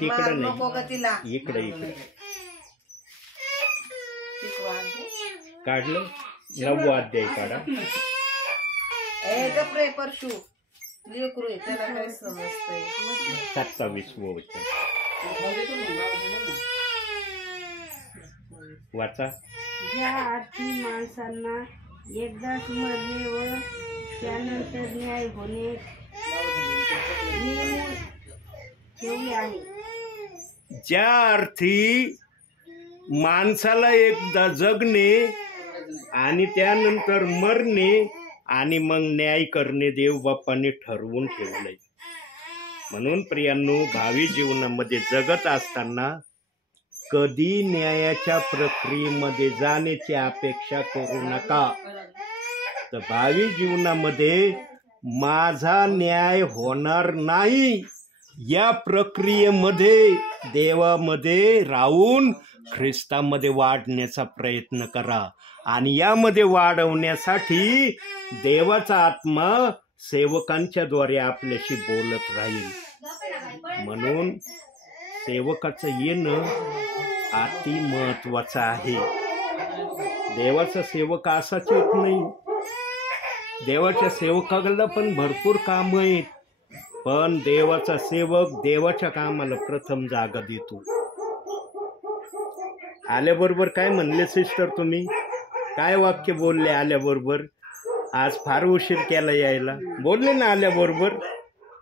तिकडं नाही, इकडे इकडे काढलं. 9वा अध्याय काढा. परशु लेकरू आहे, त्याला काय समजतंय. 27वं वचन वाचा. ज्या अर्थी माणसांना एकदाच मरणे व त्यानंतर न्याय होणे ठेवले आहे. ज्या अर्थी माणसाला एकदा जगणे आणि त्यानंतर मरणे आणि मग न्याय करणे देव बाप्पाने ठरवून ठेवलंय. म्हणून प्रियांनो, भावी जीवनामध्ये जगत असताना कधी न्यायाच्या प्रक्रियेमध्ये जाण्याची अपेक्षा करू नका. तर भावी जीवनामध्ये माझा न्याय होणार नाही या प्रक्रियेमध्ये देवामध्ये राहून ख्रिस्तामध्ये वाढण्याचा प्रयत्न करा. आणि यामध्ये वाढवण्यासाठी देवाचा आत्मा सेवकांच्या द्वारे आपल्याशी बोलत राहील. म्हणून सेवकाचं येणं अति महत्वाचं आहे. देवाचा सेवक असाच येत नाही. देवाच्या सेवकाला पण भरपूर काम आहेत, पण देवाचा सेवक देवाच्या कामाला प्रथम जागा देतो. आल्याबरोबर काय म्हणले सिस्टर तुम्ही? काय वाक्य बोलले आल्याबरोबर? आज फार उशीर केला यायला बोलले ना आल्याबरोबर.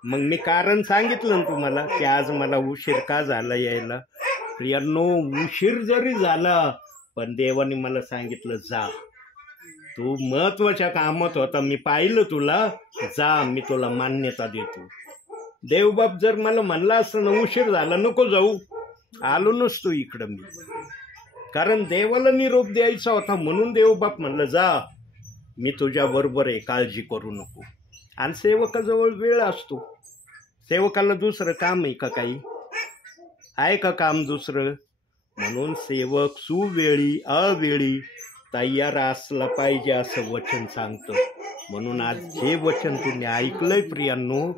मग मी कारण सांगितलं ना तुम्हाला की आज मला उशीर का झाला यायला. प्रियांनो, उशीर जरी झाला पण देवाने मला सांगितलं जा, तू महत्वाच्या कामात होता, मी पाहिलं तुला, जा, मी तुला मान्यता देतो. देवबाप जर मला म्हणला असतं ना उशीर झाला नको जाऊ, आलो नसतो इकडं मी. कारण देवाला निरोप द्यायचा होता म्हणून देवबाप म्हणलं जा, मी तुझ्या बरोबर आहे, काळजी करू नको. आणि सेवकाजवळ वेळ असतो. सेवकाला दुसरं काम आहे का? काही आहे का काम दुसरं? म्हणून सेवक सुवेळी अवेळी तयार असला पाहिजे असं वचन सांगतं. म्हणून आज जे वचन तुम्ही ऐकलंय प्रियांनो,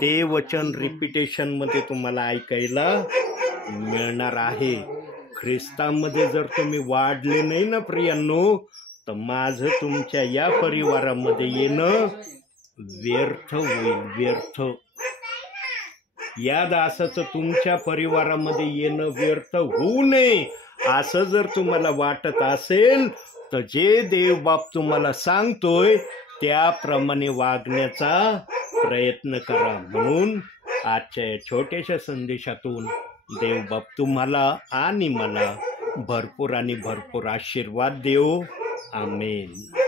ते वचन रिपिटेशनमध्ये तुम्हाला ऐकायला मिळणार आहे. ख्रिस्तामध्ये जर तुम्ही वाढले नाही ना प्रियांनो, तर माझं तुमच्या या परिवारामध्ये येणं व्यर्थ होईल, व्यर्थ. या दासाचं तुमच्या परिवारामध्ये येणं व्यर्थ होऊ नये असं जर तुम्हाला वाटत असेल तर जे देवबाप तुम्हाला सांगतोय त्याप्रमाणे वागण्याचा प्रयत्न करा. म्हणून आजच्या या छोट्याशा संदेशातून देवबाप तुम्हाला आणि मला भरपूर आणि भरपूर आशीर्वाद देवो. आमेन.